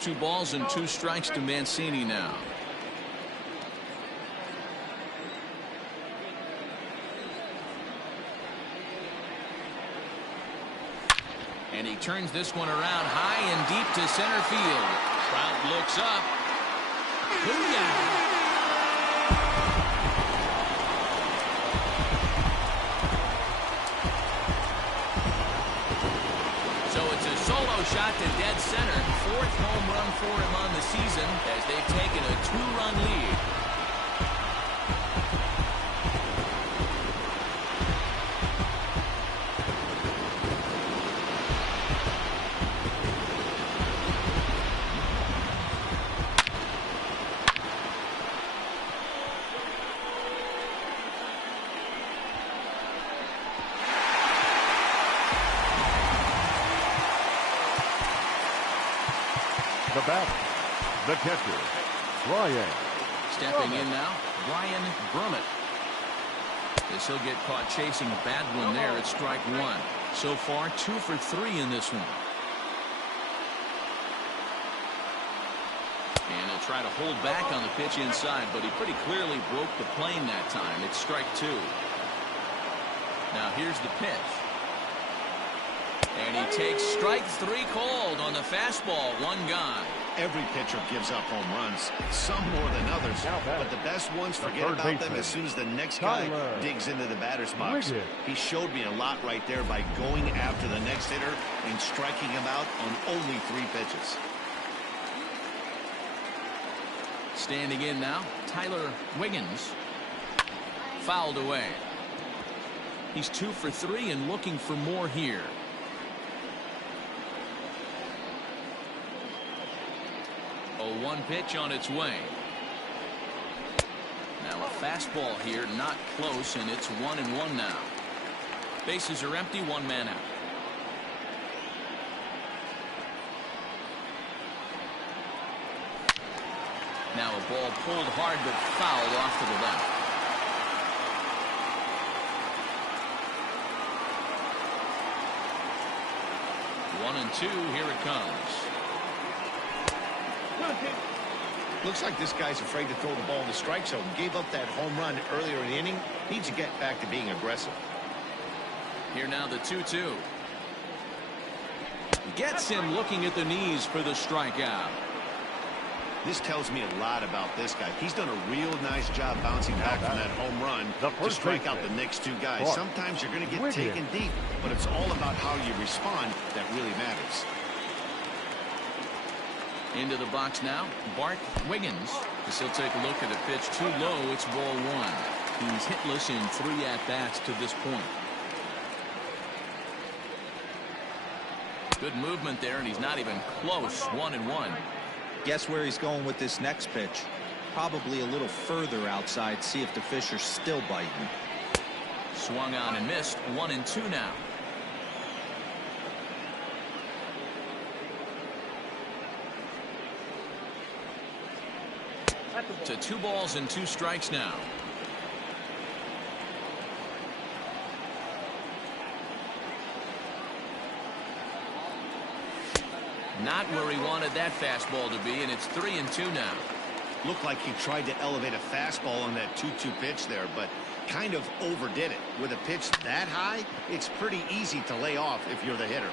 2 balls and 2 strikes to Mancini now. And he turns this one around high and deep to center field. Trout looks up. Booyah! Shot to dead center. 4th home run for him on the season as they've taken a 2-run lead. The batter, the catcher, Brian. Stepping in now, Brian Brummett. As he'll get caught chasing a bad one there at strike 1. So far, 2 for 3 in this one. And he'll try to hold back on the pitch inside, but he pretty clearly broke the plane that time. It's strike 2. Now here's the pitch. And he takes strike 3 called on the fastball. 1 gone. Every pitcher gives up home runs, some more than others, but the best ones forget about them as soon as the next guy digs into the batter's box. He showed me a lot right there by going after the next hitter and striking him out on only 3 pitches. Standing in now, Tyler Wiggins. Fouled away. He's 2 for 3 and looking for more here. A 1 pitch on its way. Now a fastball here, not close, and it's 1-1 now. Bases are empty, 1 man out. Now a ball pulled hard but fouled off to the left. One and 2, here it comes. Looks like this guy's afraid to throw the ball in the strike zone. Gave up that home run earlier in the inning. Needs to get back to being aggressive. Here now the 2-2. Gets him looking at the knees for the strikeout. This tells me a lot about this guy. He's done a real nice job bouncing back from that home run to strike out the next 2 guys. Sometimes you're going to get taken deep, but it's all about how you respond that really matters. Into the box now, Bart Wiggins. As he'll take a look at a pitch too low, it's ball 1. He's hitless in 3 at-bats to this point. Good movement there, and he's not even close. 1-1. Guess where he's going with this next pitch? Probably a little further outside. See if the fish are still biting. Swung on and missed. 1-2 now. To 2 balls and 2 strikes now. Not where he wanted that fastball to be, and it's 3-2 now. Looked like he tried to elevate a fastball on that 2-2 pitch there, but kind of overdid it. With a pitch that high, it's pretty easy to lay off if you're the hitter.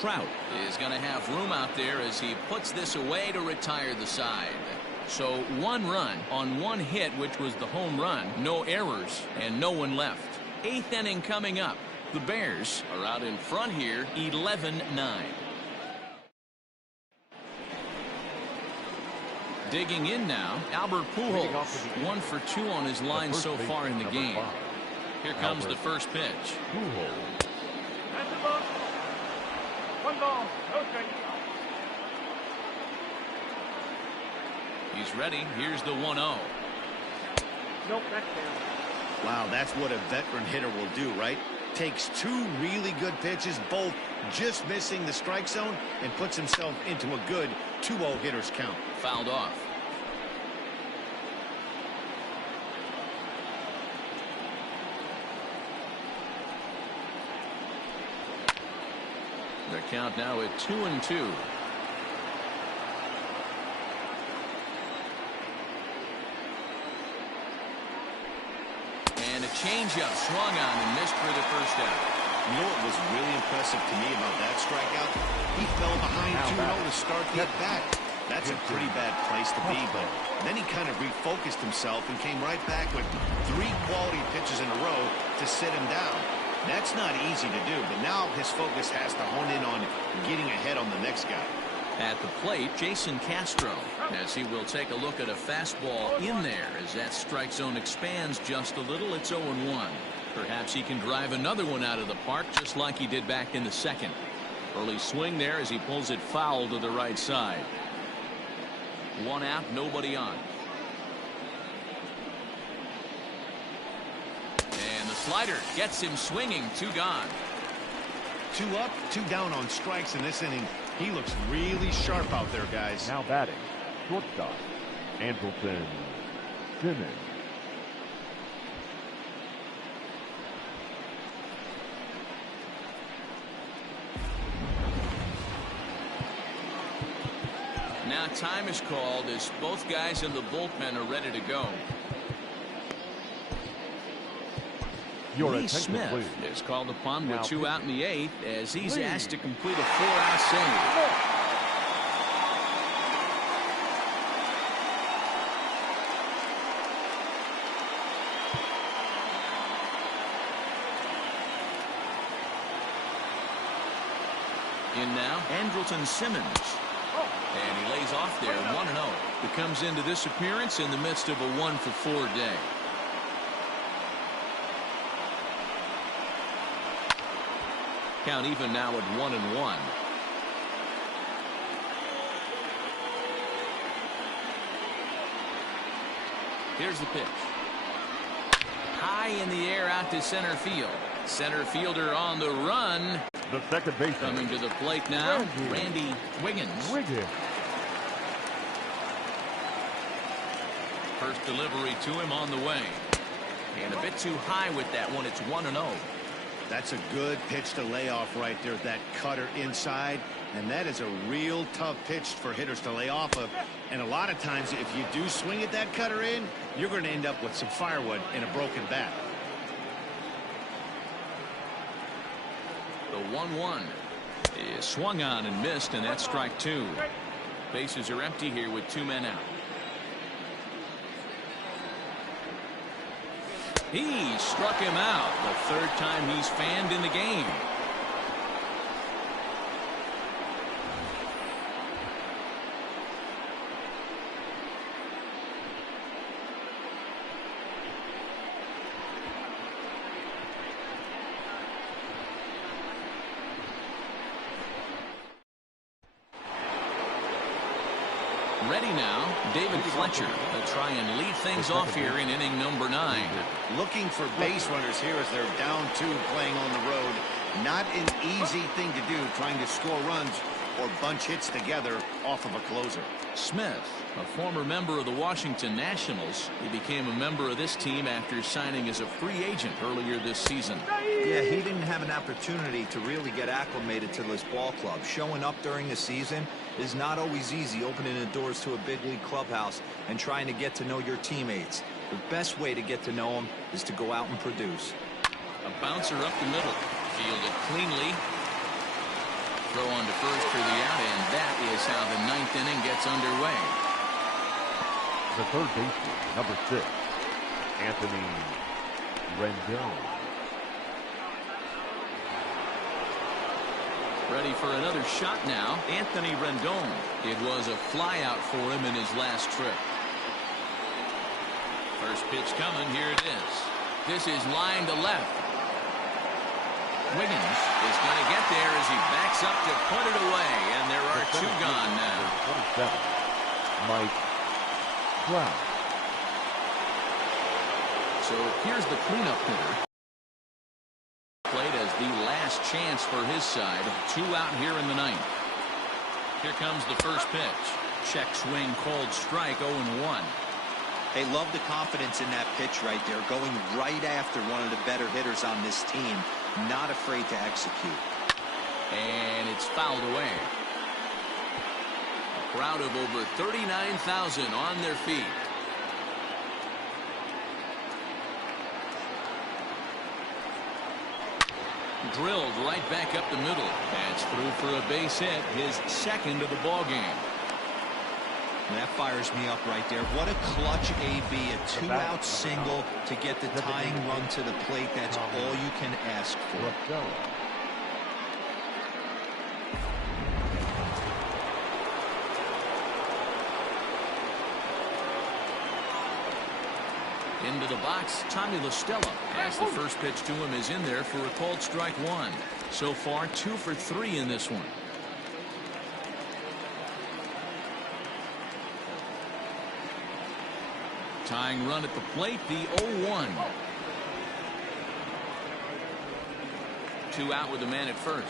Trout is going to have room out there as he puts this away to retire the side. So 1 run on 1 hit, which was the home run. No errors and no one left. 8th inning coming up. The Bears are out in front here, 11-9. Digging in now, Albert Pujols. 1 for 2 on his line so far in the game. Here comes the first pitch. Pujols. 1 ball, no strike. He's ready. Here's the 1-0. Nope, that's down. Wow, that's what a veteran hitter will do, right? Takes 2 really good pitches, both just missing the strike zone, and puts himself into a good 2-0 hitter's count. Fouled off. The Count now at 2-2. And a changeup swung on and missed for the first out. You know what was really impressive to me about that strikeout? He fell behind 2-0 to start the at-bat. That's a pretty bad place to be, but then he kind of refocused himself and came right back with 3 quality pitches in a row to sit him down. That's not easy to do, but now his focus has to hone in on getting ahead on the next guy. At the plate, Jason Castro, as he will take a look at a fastball in there as that strike zone expands just a little. It's 0-1. Perhaps he can drive another one out of the park just like he did back in the second. Early swing there as he pulls it foul to the right side. 1 out, nobody on. And the slider gets him swinging. 2 gone. 2 up, 2 down on strikes in this inning. He looks really sharp out there, guys. Now batting, shortstop, Andrelton Simmons. Now time is called as both guys in the bullpen are ready to go. Your Lee attention, Smith please. is called upon with Now 2 out in the 8th as he's Lee. asked to complete a 4-out save. In now, Andrelton Simmons. And he lays off there, 1-0. He comes into this appearance in the midst of a 1-for-4 day. Count even now at 1-1. Here's the pitch. High in the air out to center field. Center fielder on the run. The second baseman Coming to the plate now, Randy Wiggins. First delivery to him on the way. And a bit too high with that one. It's 1-0. That's a good pitch to lay off right there. That cutter inside. And that is a real tough pitch for hitters to lay off of. And a lot of times, if you do swing at that cutter in, you're going to end up with some firewood and a broken bat. The 1-1 is swung on and missed, and that's strike 2. Bases are empty here with 2 men out. He struck him out the 3rd time he's fanned in the game. Ready now, David Fletcher will try and lead things off here in inning number 9. Looking for base runners here as they're down 2 playing on the road. Not an easy thing to do, trying to score runs or bunch hits together off of a closer. Smith, a former member of the Washington Nationals, he became a member of this team after signing as a free agent earlier this season. Yeah, he didn't have an opportunity to really get acclimated to this ball club. Showing up during the season is not always easy, opening the doors to a big league clubhouse and trying to get to know your teammates. The best way to get to know them is to go out and produce. A bouncer up the middle, fielded cleanly. Throw on to first for the out, and that is how the 9th inning gets underway. The third baseman, number 6, Anthony Rendon. Ready for another shot now, Anthony Rendon. It was a flyout for him in his last trip. First pitch coming, here it is. This is line to left. Wiggins is going to get there as he backs up to put it away, and there are 2 gone now. 27, Mike Trout. So here's the cleanup hitter. Played as the last chance for his side. 2 out here in the 9th. Here comes the first pitch. Check swing called strike, 0-1. They love the confidence in that pitch right there, going right after one of the better hitters on this team, not afraid to execute. And it's fouled away. A crowd of over 39,000 on their feet. Drilled right back up the middle. That's through for a base hit, his second of the ball game. That fires me up right there. What a clutch AB, a two-out single to get the tying run to the plate. That's all you can ask for. Into the box, Tommy La Stella, as the first pitch to him is in there for a called strike one. So far, 2 for 3 in this one. Tying run at the plate, the 0-1. 2 out with the man at first.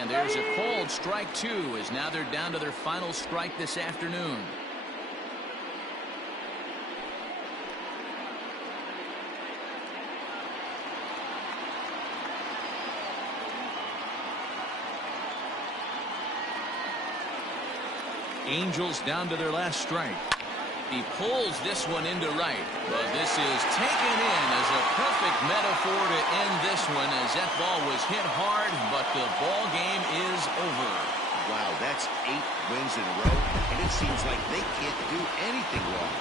And there's a called strike 2, as now they're down to their final strike this afternoon. Angels down to their last strike. He pulls this one into right, but this is taken in as a perfect metaphor to end this one, as that ball was hit hard, but the ball game is over. Wow, that's 8 wins in a row, and it seems like they can't do anything wrong.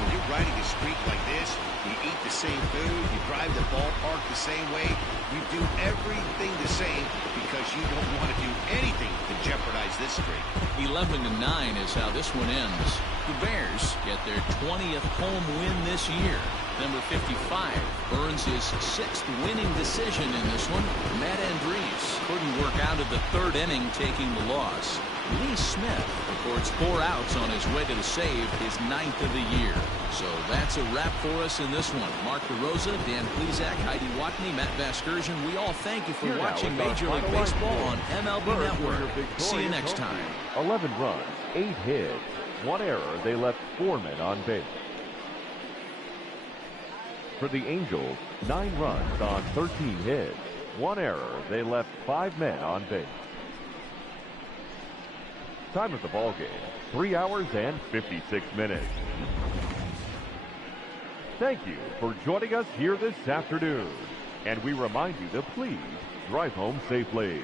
When you're riding a streak like this, you eat the same food, you drive the ballpark the same way, you do everything the same because you don't want to do anything to jeopardize this streak. 11-9 is how this one ends. The Bears get their 20th home win this year. Number 55 earns his 6th winning decision in this one. Matt Andrees couldn't work out of the 3rd inning, taking the loss. Lee Smith records 4 outs on his way to the save, his 9th of the year. So that's a wrap for us in this one. Mark DeRosa, Dan Plesac, Heidi Watney, Matt Vasgersian, we all thank you for watching Major League Baseball on MLB Network. See you next time. 11 runs, 8 hits, 1 error. They left 4 men on base. For the Angels, 9 runs on 13 hits, 1 error. They left 5 men on base. Time of the ball game, 3 hours and 56 minutes. Thank you for joining us here this afternoon. And we remind you to please drive home safely.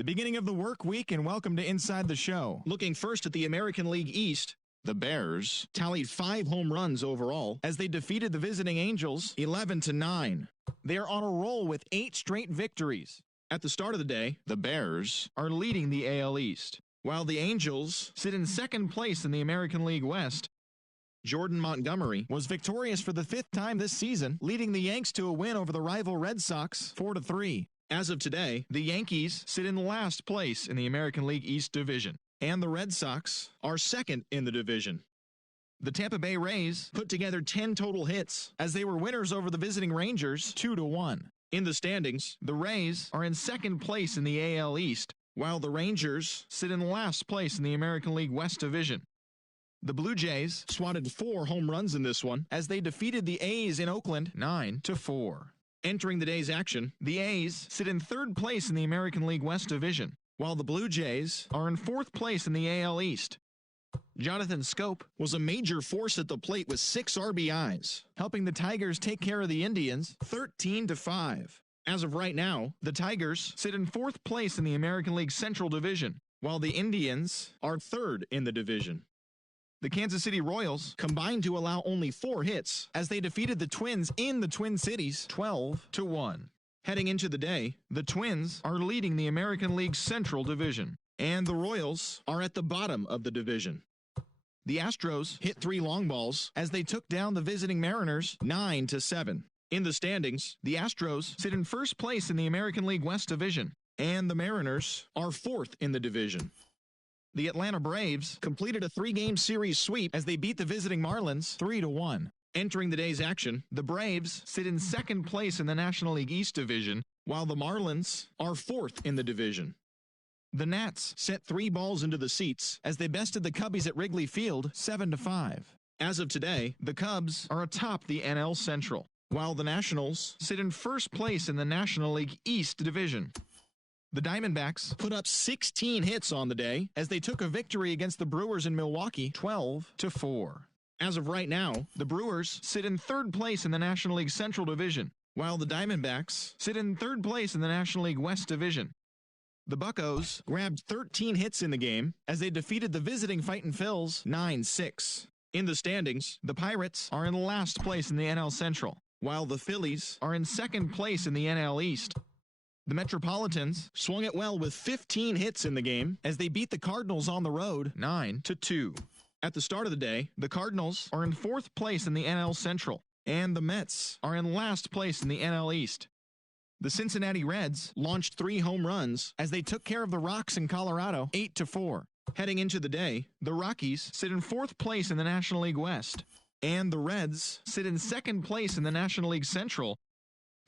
The beginning of the work week, and welcome to Inside the Show. Looking first at the American League East, the Bears tallied 5 home runs overall as they defeated the visiting Angels 11-9. They are on a roll with 8 straight victories. At the start of the day, the Bears are leading the AL East, while the Angels sit in second place in the American League West. Jordan Montgomery was victorious for the 5th time this season, leading the Yanks to a win over the rival Red Sox 4-3. As of today, the Yankees sit in last place in the American League East Division, and the Red Sox are second in the division. The Tampa Bay Rays put together 10 total hits as they were winners over the visiting Rangers 2-1. In the standings, the Rays are in second place in the AL East, while the Rangers sit in last place in the American League West Division. The Blue Jays swatted 4 home runs in this one as they defeated the A's in Oakland 9-4. Entering the day's action, the A's sit in third place in the American League West Division, while the Blue Jays are in 4th place in the AL East. Jonathan Scope was a major force at the plate with 6 RBIs, helping the Tigers take care of the Indians 13-5. As of right now, the Tigers sit in 4th place in the American League Central Division, while the Indians are 3rd in the division. The Kansas City Royals combined to allow only 4 hits as they defeated the Twins in the Twin Cities 12-1. Heading into the day, the Twins are leading the American League Central Division, and the Royals are at the bottom of the division. The Astros hit 3 long balls as they took down the visiting Mariners 9-7. In the standings, the Astros sit in first place in the American League West Division, and the Mariners are 4th in the division. The Atlanta Braves completed a 3-game series sweep as they beat the visiting Marlins 3-1. Entering the day's action, the Braves sit in second place in the National League East Division, while the Marlins are 4th in the division. The Nats set 3 balls into the seats as they bested the Cubbies at Wrigley Field 7-5. As of today, the Cubs are atop the NL Central, while the Nationals sit in first place in the National League East Division. The Diamondbacks put up 16 hits on the day as they took a victory against the Brewers in Milwaukee 12-4. As of right now, the Brewers sit in 3rd place in the National League Central Division, while the Diamondbacks sit in 3rd place in the National League West Division. The Buccos grabbed 13 hits in the game as they defeated the visiting Fightin' Phils 9-6. In the standings, the Pirates are in last place in the NL Central, while the Phillies are in second place in the NL East. The Metropolitans swung it well with 15 hits in the game as they beat the Cardinals on the road 9-2. At the start of the day, the Cardinals are in 4th place in the NL Central, and the Mets are in last place in the NL East. The Cincinnati Reds launched 3 home runs as they took care of the Rocks in Colorado 8-4. Heading into the day, the Rockies sit in 4th place in the National League West, and the Reds sit in 2nd place in the National League Central.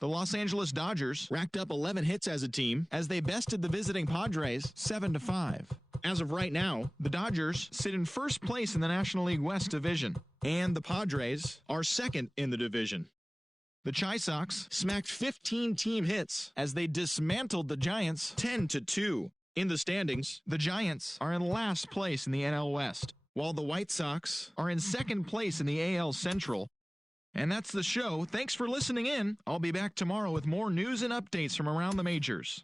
The Los Angeles Dodgers racked up 11 hits as a team as they bested the visiting Padres 7-5. As of right now, the Dodgers sit in first place in the National League West Division, and the Padres are 2nd in the division. The Chi Sox smacked 15 team hits as they dismantled the Giants 10-2. In the standings, the Giants are in last place in the NL West, while the White Sox are in 2nd place in the AL Central. And that's the show. Thanks for listening in. I'll be back tomorrow with more news and updates from around the majors.